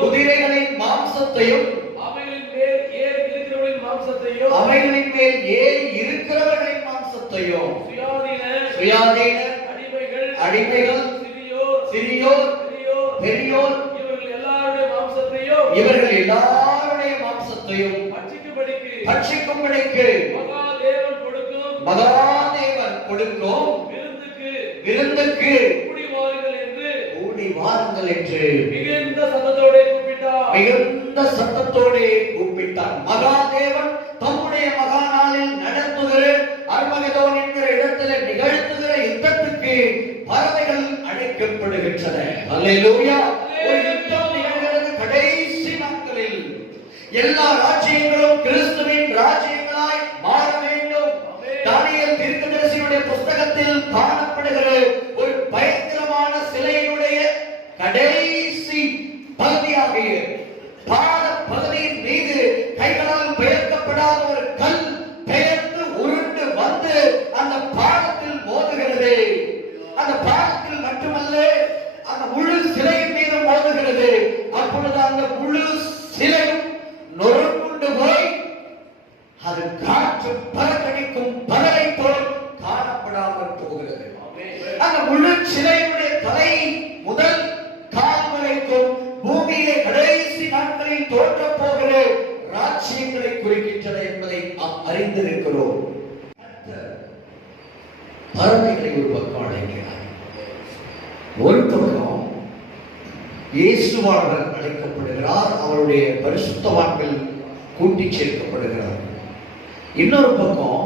குதிரைகளின் மாம்சத்தையும் அவைகளின் மேல் ஏறி இருக்கிறவர்களின் மாம்சத்தையும் சுயாதீன அடிமைகள் சிறியோர் பெரியோர் இவர்கள் எல்லாருடைய மாம்சத்தையும் பட்சிக்கும்படிக்கு மகாதேவன் கொடுக்கும் விருந்துக்கு கூடி வாருங்கள் என்று மிகுந்த சத்தத்தோட கூப்பிட்டார். மிகுந்த சத்தத்தோடு கூப்பிட்டார். மகாதேவன் தம்முடைய மகாநாளில் நடத்துகிற அர்மகதோன் என்கிற இடத்திலே நிகழ்த்துகிற யுத்தத்துக்கு பறவைகள் அழைக்கப்படுகின்றன. அல்லேலூயா. ஒரு யுத்தம் நிகழ்கிறது கடைசி நாட்களில். எல்லா ராஜ்யங்களும் கிறிஸ்துவின் ராஜ்யங்களாய் மாற வேண்டும். தானியேல் தீர்க்கதரிசியுடைய புஸ்தகத்தில் காணப்படுகிற ஒரு பயங்கரமான சிலையினுடைய கடைசி பகுதியாகிய பாத பகுதியின் மீது கைகளால் பெயர்க்கப்படாத ஒரு கல் பெயர்ந்து உருண்டு வந்து அந்த பாதத்தில் மோதுகிறது. அந்த பாதத்தில் மட்டுமல்ல, அந்த முழு சிலையின் மீது மோதுகிறது. அப்பொழுது அந்த முழு சிலையும் நொறுங்குண்டு போய் அது காற்று பறக்கடிக்கும் பறவை போல் காணப்படாமல் போகிறது. அந்த முழு சிலையுடைய தலை முதல் கால் வரைக்கும் பூமியிலே கடைசி நாட்களில் தோற்றப் போகிற ராஜ்யங்களை குறிக்கின்றன என்பதை நாம் அறிந்திருக்கிறோம். பறவைகளை ஒரு பக்கம் அழைக்கிறார். ஒரு பக்கம் இயேசுவானவர் அழைக்கப்படுகிறார். அவருடைய பரிசுத்தவான்கள் கூட்டி சேர்க்கப்படுகிறார். இன்னொரு பக்கம்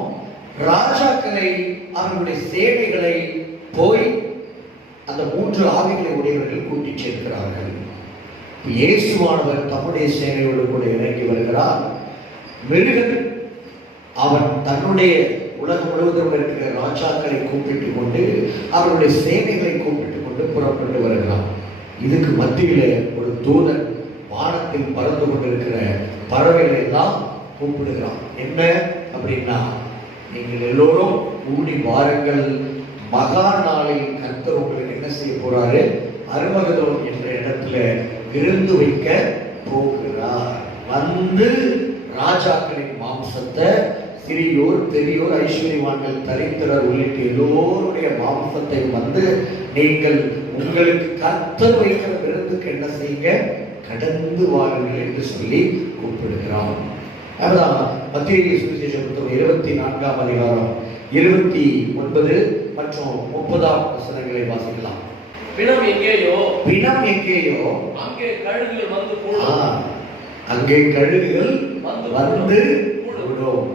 ராஜாக்களை அவர்களுடைய சேவைகளை போய் அந்த மூன்று ஆவிகளை உடையவர்கள் கூட்டி சேர்க்கிறார்கள். இயேசுவானவர் தம்முடைய சேனையோடு கூட இறங்கி வருகிறார். மிருகன் அவன் தன்னுடைய உலகம் முழுவதும் இருக்கிற ராஜாக்களை கூப்பிட்டுக் கொண்டு அவருடைய சேனைகளை கூப்பிட்டுக் கொண்டு புறப்பட்டு வருகிறான். இதுக்கு மத்தியில ஒரு தூதன் வானத்தில் பறந்து கொண்டிருக்கிற பறவைகளை எல்லாம் கூப்பிடுகிறான். என்ன அப்படின்னா, நீங்கள் எல்லோரும் கூடி வாருங்கள், மகா நாளில் கர்த்தர் உங்களுக்கு என்ன செய்ய போறாரு? அர்மகதோன் என்ற இடத்துல விருந்து வைக்க போகிறார். வந்து ராஜாக்களின் மாம்சத்தை, சிறியோர் பெரியோர் ஐஸ்வர்யவான்கள் தரித்திரர் உள்ளிட்ட எல்லோருடைய மாம்சத்தை வந்து நீங்கள் உங்களுக்கு கர்த்தர் வைக்கிற விருந்துக்கு என்ன செய்யுங்க? கடந்து வாருங்கள் என்று சொல்லி கூப்பிடுகிறான். அதுதான் மத்தேயு சுவிசேஷ புத்தகம் 24ஆம் அதிகாரம் 29 மற்றும் 30ஆம் வசனங்களை வாசிக்கலாம். பிணம் எங்கேயோ பிணம் எங்கேயோ அங்கே கழுகுகள் வந்து கூடும். அங்கே கழுகுகள் வந்து கூடும்.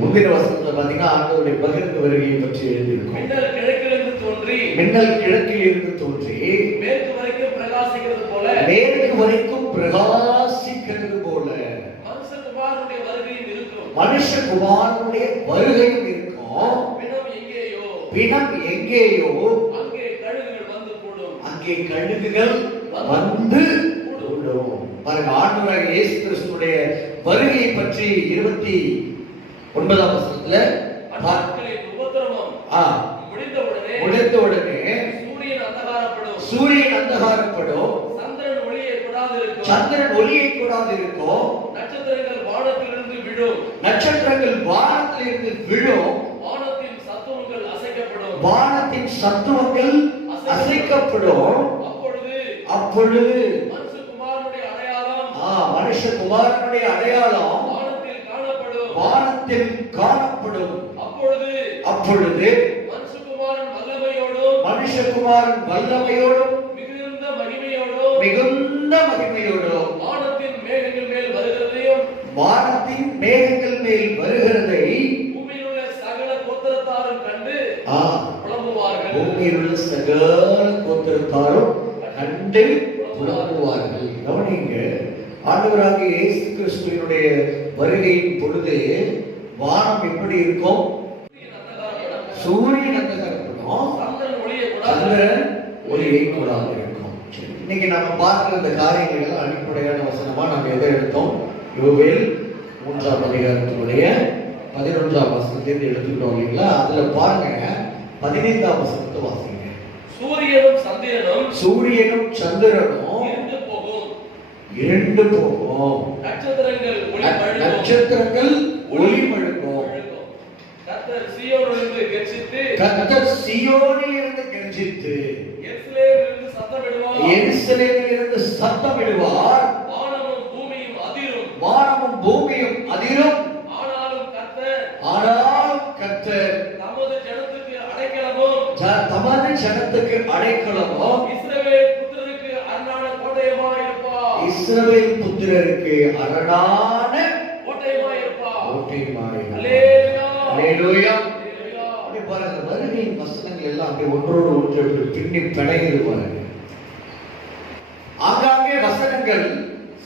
முந்தின வசனத்துல பாத்தீங்கன்னா ஆண்டவருடைய பகிர்ந்து வருகையை பற்றி எழுதியிருக்கும். மின்னல் கிழக்கிலிருந்து தோன்றி மின்னல் கிழக்கில் இருந்து தோன்றி மேற்கு வரைக்கும் பிரகாசிக்கிறது போல மேற்கு வரைக்கும் பிரகாசிக்கிறது போல மனுஷகுமாரனுடைய வருகையும் இருக்கும். மனுஷகுமாரனுடைய வருகையும் இருக்கும். பிணம் எங்கேயோ பிணம் எங்கேயோ அங்கே கழுகுகள் வந்து கூடும். அங்கே கழுகுகள் வந்து கூடும். பாருங்க, ஆண்டவராகிய இயேசு கிறிஸ்துவுடைய வருகையை பற்றி 29ஆம் வசனத்துல நாட்களின் உபத்திரவம் முடிந்தவுடனே சூரியன் அந்தகாரப்படும், சந்திரன் ஒளியை கூடாது இருக்கும், நட்சத்திரங்கள் வானத்திலிருந்து விழும், வானத்தின் சத்துவங்கள் அசைக்கப்படும். அப்பொழுது மனுஷகுமாரனுடைய அடையாளம் வானத்தில் காணப்படும். அப்பொழுது மனுஷகுமாரன் வல்லமையோடும் மிகுந்த மகிமையோடும் வானத்தின் மேகங்கள் மேல் வருகிறதை பூமியில் உள்ள சகல கோத்திரத்தாரும் கண்டு புலம்புவார்கள். கவனிங்க, ஆண்டவராகிய இயேசு கிறிஸ்துவினுடைய வருகையின் பொழுது வானம் எப்படி இருக்கும்? சூரியன் அந்தகாரப்படும், சந்திரன் ஒளியை கூடாது இருக்கும். இன்னைக்கு நம்ம பார்க்கிற இந்த காரியங்கள் அடிப்படையான வசனமா நம்ம எதை எடுத்தோம்? யோவேல் 3ஆம் அதிகாரத்தினுடைய 11ஆம் வசனத்திலிருந்து எடுத்துக்கிட்டோம் இல்லைங்களா? அதுல பாருங்க, 15ஆம் வசனத்தை வாசிங்க. சூரியனும் சந்திரனும் இருண்டு போகும், நட்சத்திரங்கள் ஒளிமழுங்கும். கர்த்தர் சீயோனிலிருந்து கெர்ச்சித்து எருசலேமிலிருந்து சத்தமிடுவார். வானமும் பூமியும் அதிரும். ஆனாலும் கர்த்தர் தமது ஜனத்துக்கு அடைக்கலமும் இஸ்ரவேல் இஸ்ரவேல் புத்திரருக்கு அரணான கோட்டையுமாயிருப்பார். அல்லேலூயா. அப்படி பாருங்க, வருகையின் வசனங்கள் எல்லாம் அப்படியே ஒன்றோடு ஒன்று அப்படி பின்னி பிணைந்து பாருங்க. ஆங்காங்கே வசனங்கள்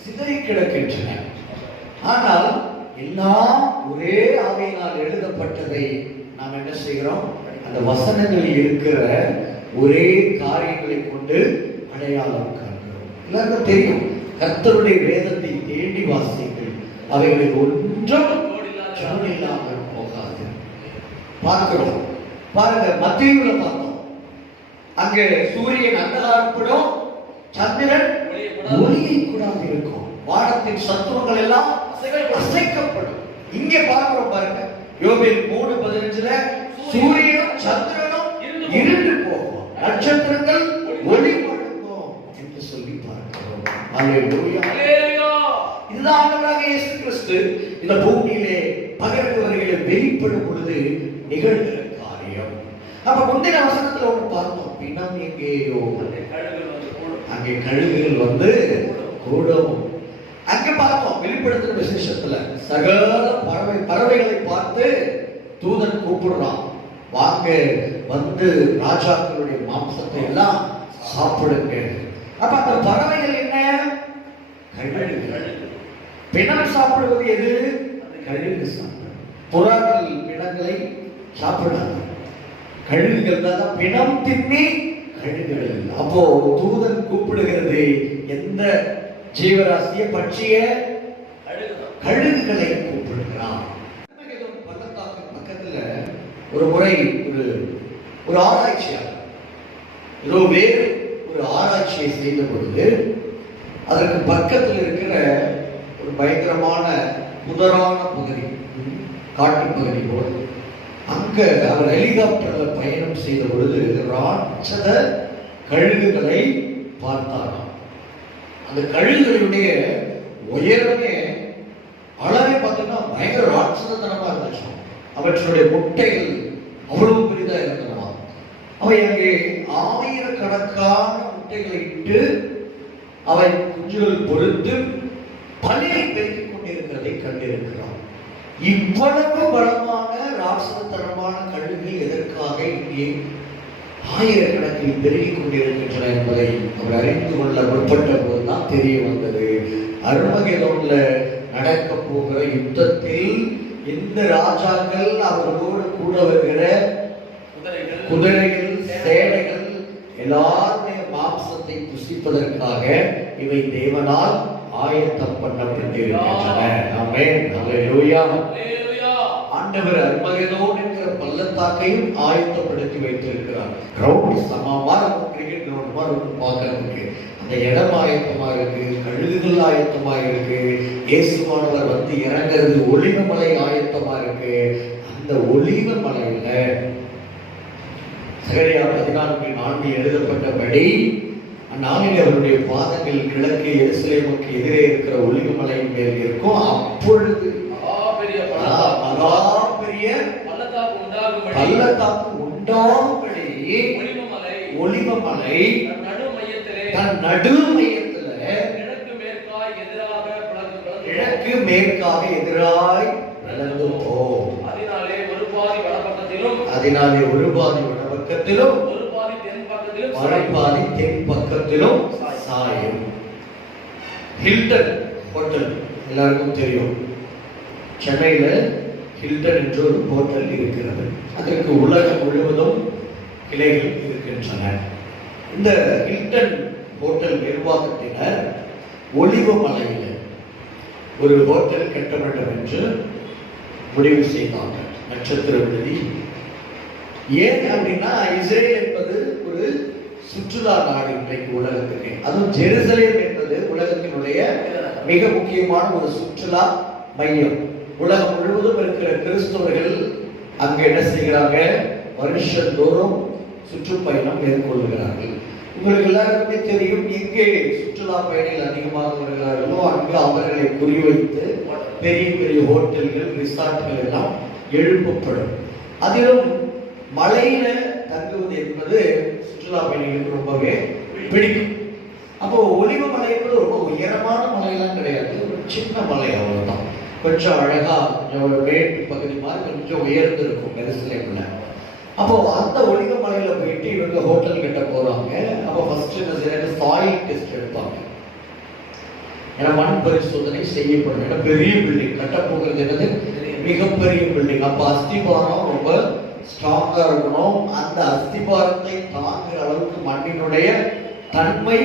சிதறி கிடக்கின்றன. ஆனால் எல்லாம் ஒரே ஆவியினால் எழுதப்பட்டதை நாம் என்ன செய்கிறோம்? அந்த வசனங்களில் இருக்கிற ஒரே காரியங்களை கொண்டு அடையாளம் காண்கிறோம். எல்லாருக்கும் தெரியும், கர்த்தருடைய வேதத்தை தேடி வாசிங்கள், அவைகளுக்கு ஒன்றும் ஜோடில்லாமல் போகாது. பார்க்கிறோம் பாருங்க, மத்தேயுல பார்த்தோம், அங்கே சூரியன் அந்தகாரப்படும், சந்திரன் ஒளியை கூடாது இருக்கும், வானத்தின் சத்துவங்கள் எல்லாம் அசைக்கப்படும். இங்கே பார்க்கிறோம் பாருங்க, யோபேல் 3:15 சூரியனும் சந்திரனும் இருண்டு போகும், நட்சத்திரங்கள் ஒளி படுத்தும் என்று சொல்லி பார்க்கிறோம். அல்லேலூயா. இதுதான் ஆண்டவராகிய இயேசு கிறிஸ்து இந்த பூமியிலே பகல் வருகிற வெளிப்படும் பொழுது நிகழ்கிற காரியம். அப்ப முந்தின வசனத்துல ஒன்று பார்த்தோம், பிணம் எங்கேயோ அங்கே கழுகுகள் வந்து கூடும். அங்க பார்த்தோம் வெளிப்படுத்துற விசேஷத்துல சகல பறவைகளை பார்த்து தூதன் கூப்பிடுறான், வாங்க வந்து ராஜாக்களுடைய மாம்சத்தை எல்லாம் சாப்பிடுங்க. அப்ப அந்த பறவைகள் என்ன? கழுகுகள். பிணம் சாப்பிடுவது எது? கழுகு சாப்பிடும். புறாக்கள் பிணங்களை சாப்பிடாது, கழுகுகள் தான் பிணம் தின்னி கழுகுகள். அப்போ தூதன் கூப்பிடுகிறது எந்த ஜீவராசிய பட்சிய? கழுகுகளை கூப்பிடுகிறான். பள்ளத்தாக்கு பக்கத்துல ஒரு முறை ஒரு ஆராய்ச்சியாளர் ஏதோ வேறு ஒரு ஆராய்ச்சியை செய்த பொழுது அதற்கு பக்கத்தில் இருக்கிற ஒரு பயங்கரமான புதரான பகுதி, காட்டு பகுதி போல, அங்க அவர் ஹெலிகாப்டர்ல பயணம் செய்த பொழுது ராட்சத கழுகுகளை பார்த்தாராம். அந்த கழுகுகளுடைய உயரமே அளவே பார்த்தீங்கன்னா பயங்கர ராட்சதத்தனமா இருந்துச்சு. அவற்றுடைய முட்டைகள் அவ்வளவு பெரிதா இருந்தனவா. அவை அங்கே ஆயிரக்கணக்கான முட்டைகளை இட்டு அவை குஞ்சுகள் பொறுத்து பணியை பெருக்கிக் கொண்டிருக்கிறதை கண்டிருக்கிறார். இவ்வளவு பலமான ராட்சதத்தனமான கழுகுகள் எதற்காக இங்கே ஆயிரக்கணக்கில் பெருகிக் கொண்டிருக்கின்றன என்பதை அவர் அறிந்து கொள்ள முற்பட்ட போதுதான் தெரிய வந்தது. அருமகேதோன்ல நடக்க போகிற யுத்தத்தில் இந்த ராஜாக்கள் அவர்களோடு கூட வருகிற குதிரைகள் சேனைகள் எல்லாருடைய மாம்சத்தை புசிப்பதற்காக இவை தேவனால் ஆயத்தம் பண்ணப்பட்டிருக்கின்றன. ஆமென். அல்லேலூயா. ஆண்டவர் அர்மகெதோன் என்கிற பள்ளத்தாக்கையும் ஆயத்தப்படுத்தி வைத்திருக்கிறார். கிரவுண்ட் சமமா இருக்கும், கிரிக்கெட் கிரவுண்ட் மாதிரி இருக்கும் பார்க்கறதுக்கு. அந்த இடம் ஆயத்தமா இருக்கு, கழுகுகள் ஆயத்தமா இருக்கு, இயேசுவானவர் வந்து இறங்கிறது ஒலிவ மலை ஆயத்தமா இருக்கு. அந்த ஒலிவ மலையில சகரியா 14:4 எழுதப்பட்டபடி அந்நாளில் அவருடைய பாதங்கள் கிழக்கு எருசலேமுக்கு எதிரே இருக்கிற ஒலிவ மலையின் மேல் இருக்கும். அப்பொழுது பள்ளத்தாக்கு உண்டாகும்படி ஒலிவ மலை தன் நடு மையத்துல கிழக்கு மேற்காக எதிராய் நடந்து போம். அதனாலே ஒரு பாதி வடபக்கத்திலும் மறுபாதி தென் பக்கத்திலும் சாயும். ஹில்டன் ஹோட்டல் எல்லாருக்கும் தெரியும், சென்னையில ஹில்டன் என்ற ஒரு ஹோட்டல் இருக்கிறது. அதற்கு உலகம் முழுவதும் கிளைகள் இருக்கின்றன. இந்த ஹில்டன் ஹோட்டல் நிர்வாகத்தினர் ஒலிவ மலையில் ஒரு ஹோட்டல் கட்ட வேண்டும் என்று முடிவு செய்தார்கள். நட்சத்திர விடுதி. ஏன் அப்படின்னா இஸ்ரேல் என்பது ஒரு சுற்றுலா நாடு இன்றைக்கு உலகத்துக்கு. அதுவும் ஜெருசலேம் என்பது உலகத்தினுடைய மிக முக்கியமான ஒரு சுற்றுலா மையம். உலகம் முழுவதும் இருக்கிற கிறிஸ்தவர்கள் அங்க என்ன செய்கிறாங்க? வருஷந்தோறும் சுற்றுப்பயணம் மேற்கொள்கிறார்கள். உங்களுக்கு எல்லாருக்குமே தெரியும், எங்கே சுற்றுலா பயணிகள் அதிகமாக வருகிறார்களோ அங்கு அவர்களை குறிவைத்து பெரிய பெரிய ஹோட்டல்கள் ரிசார்ட்கள் எல்லாம் எழுப்பப்படும். அதிலும் மலையில தங்குவது என்பது சுற்றுலா பயணிகளுக்கு ரொம்பவே பிடிக்கும். அப்போ ஒலிவ மலை என்பது ரொம்ப உயரமான மலையெல்லாம் கிடையாது, ஒரு சின்ன மலை அவ்வளவுதான். கொஞ்சம் அழகா கொஞ்சம் ஒரு மேட்டு பகுதி மாதிரி கொஞ்சம் உயர்ந்து இருக்கும் எருசலேம்ல. அப்போ அந்த ஒலிவ மலையில போயிட்டு இவங்க ஹோட்டல் கிட்ட போறாங்க. அப்போ ஃபர்ஸ்ட் என்ன செய்யறாங்க, சாயில் டெஸ்ட் எடுப்பாங்க. ஏன்னா மண் பரிசோதனை செய்யப்படும். ஏன்னா பெரிய பில்டிங் கட்ட போகிறது என்னது, மிகப்பெரிய பில்டிங். அப்ப அஸ்திபாரம் ரொம்ப ஸ்ட்ராங்கா இருக்கணும். அந்த அஸ்திபாரத்தை தாங்குற அளவுக்கு மண்ணினுடைய தன்மை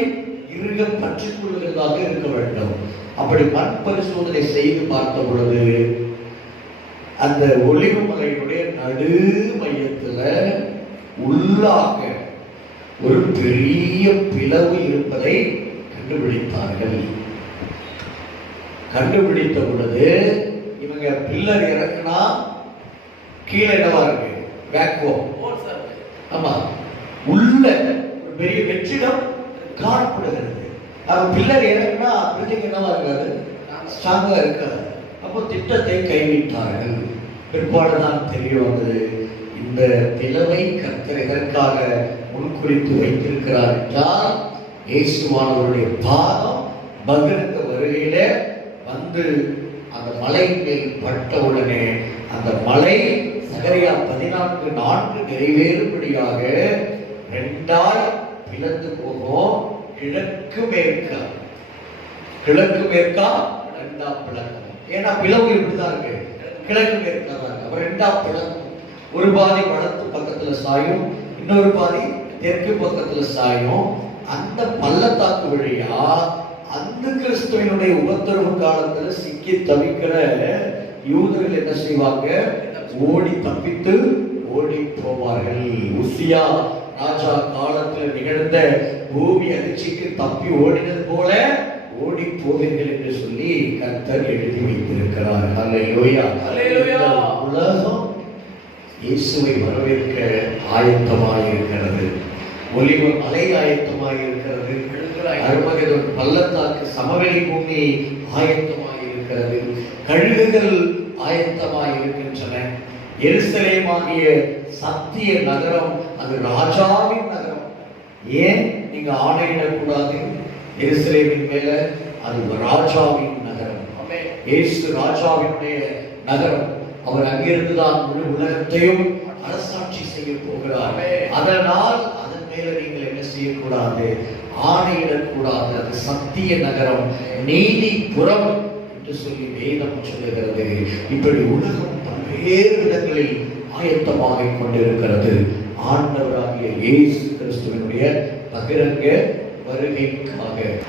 இருக பற்றிக் கொள்வதாக இருக்க வேண்டும். அப்படி மண் பரிசோதனை செய்து பார்த்த பொழுது அந்த ஒலிவு மலையினுடைய நடு மையத்துல உள்ளாக ஒரு பெரிய பிளவு இருப்பதை கண்டுபிடித்தார்கள். கண்டுபிடித்த பொழுது இவங்க பில்லர் இறக்குனா கீழே என்னவா இருக்கு, வேக்குவம். ஆமா, உள்ள ஒரு பெரிய வெற்றிடம் காணப்படுகிறது. அவன் பில்லர் இறக்குனா பில்டிங் என்னவா இருக்காது, ஸ்ட்ராங்கா இருக்காது. அப்போ திட்டத்தை கைவிட்டார்கள். பிற்பாடுதான் தெரிய வந்தது, இந்த பிளவை கர்த்தர் எதற்காக முன்குறித்து வைத்திருக்கிறார் என்றால், இயேசுவானவருடைய பாதம் பகிரங்க வருகையில வந்து அந்த மலை மேல் பட்ட உடனே அந்த மலை சகரியா 14:4 நிறைவேறும்படியாக 2ஆய் பிளந்து போகும். கிழக்கு மேற்கா 2ஆம் பிளக்கும். ஏன்னா பிளவு இப்படிதான் இருக்கு, கிழக்கு மேற்கா தான். அப்ப 2ஆம் பிளக்கும். ஒரு பாதி வடக்கு பக்கத்துல சாயும், இன்னொரு பாதி தெற்கு பக்கத்துல சாயும். அந்த பள்ளத்தாக்கு வழியா அந்த கிறிஸ்துவனுடைய உபத்திரவு காலத்துல சிக்கி தவிக்கிற யூதர்கள் என்ன செய்வாங்க, ஓடி தப்பித்து ஓடி போவார்கள். உசியா ராஜா காலத்தில் நிகழ்ந்த பூமி அதிர்ச்சிக்கு தப்பி ஓடினது போல ஓடி போவீர்கள் என்று சொல்லி கர்த்தர் எழுதி வைத்திருக்கிறார். அல்லேலூயா, அல்லேலூயா. உலகம் இயேசுவை வரவேற்க ஆயத்தமாயிருக்கிறது. ஒலிவ மலை ஆயத்தமாயிருக்கிறது. அருமகதோன் பள்ளத்தாக்கு சமவெளி பூமி ஆயத்தமாயிருக்கிறது. கழுகுகள் ஆயத்தமாயிருக்கின்றன. எருசலேமாகிய சத்திய நகரம், அது ராஜாவின் நகரம். ஏன் நீங்க ஆணையிடக்கூடாது எருசலேமின் மேல? அது ராஜாவின் நகரம். இயேசு ராஜாவினுடைய நகரம். அவர் அங்கிருந்துதான் முழு உலகத்தையும் அரசாட்சி செய்ய போகிறார். அதனால் அதன் மேல நீங்கள் என்ன செய்யக்கூடாது, ஆணையிடக்கூடாது. அது சத்திய நகரம், நீதிபுரம் என்று சொல்லி வேதம் சொல்லுகிறது. இப்படி உலகம் பல்வேறு இடங்களில் ஆயத்தமாக கொண்டிருக்கிறது. ஆண்டவராகிய இயேசு கிறிஸ்துவினுடைய பகிரங்க வருகைக்காக.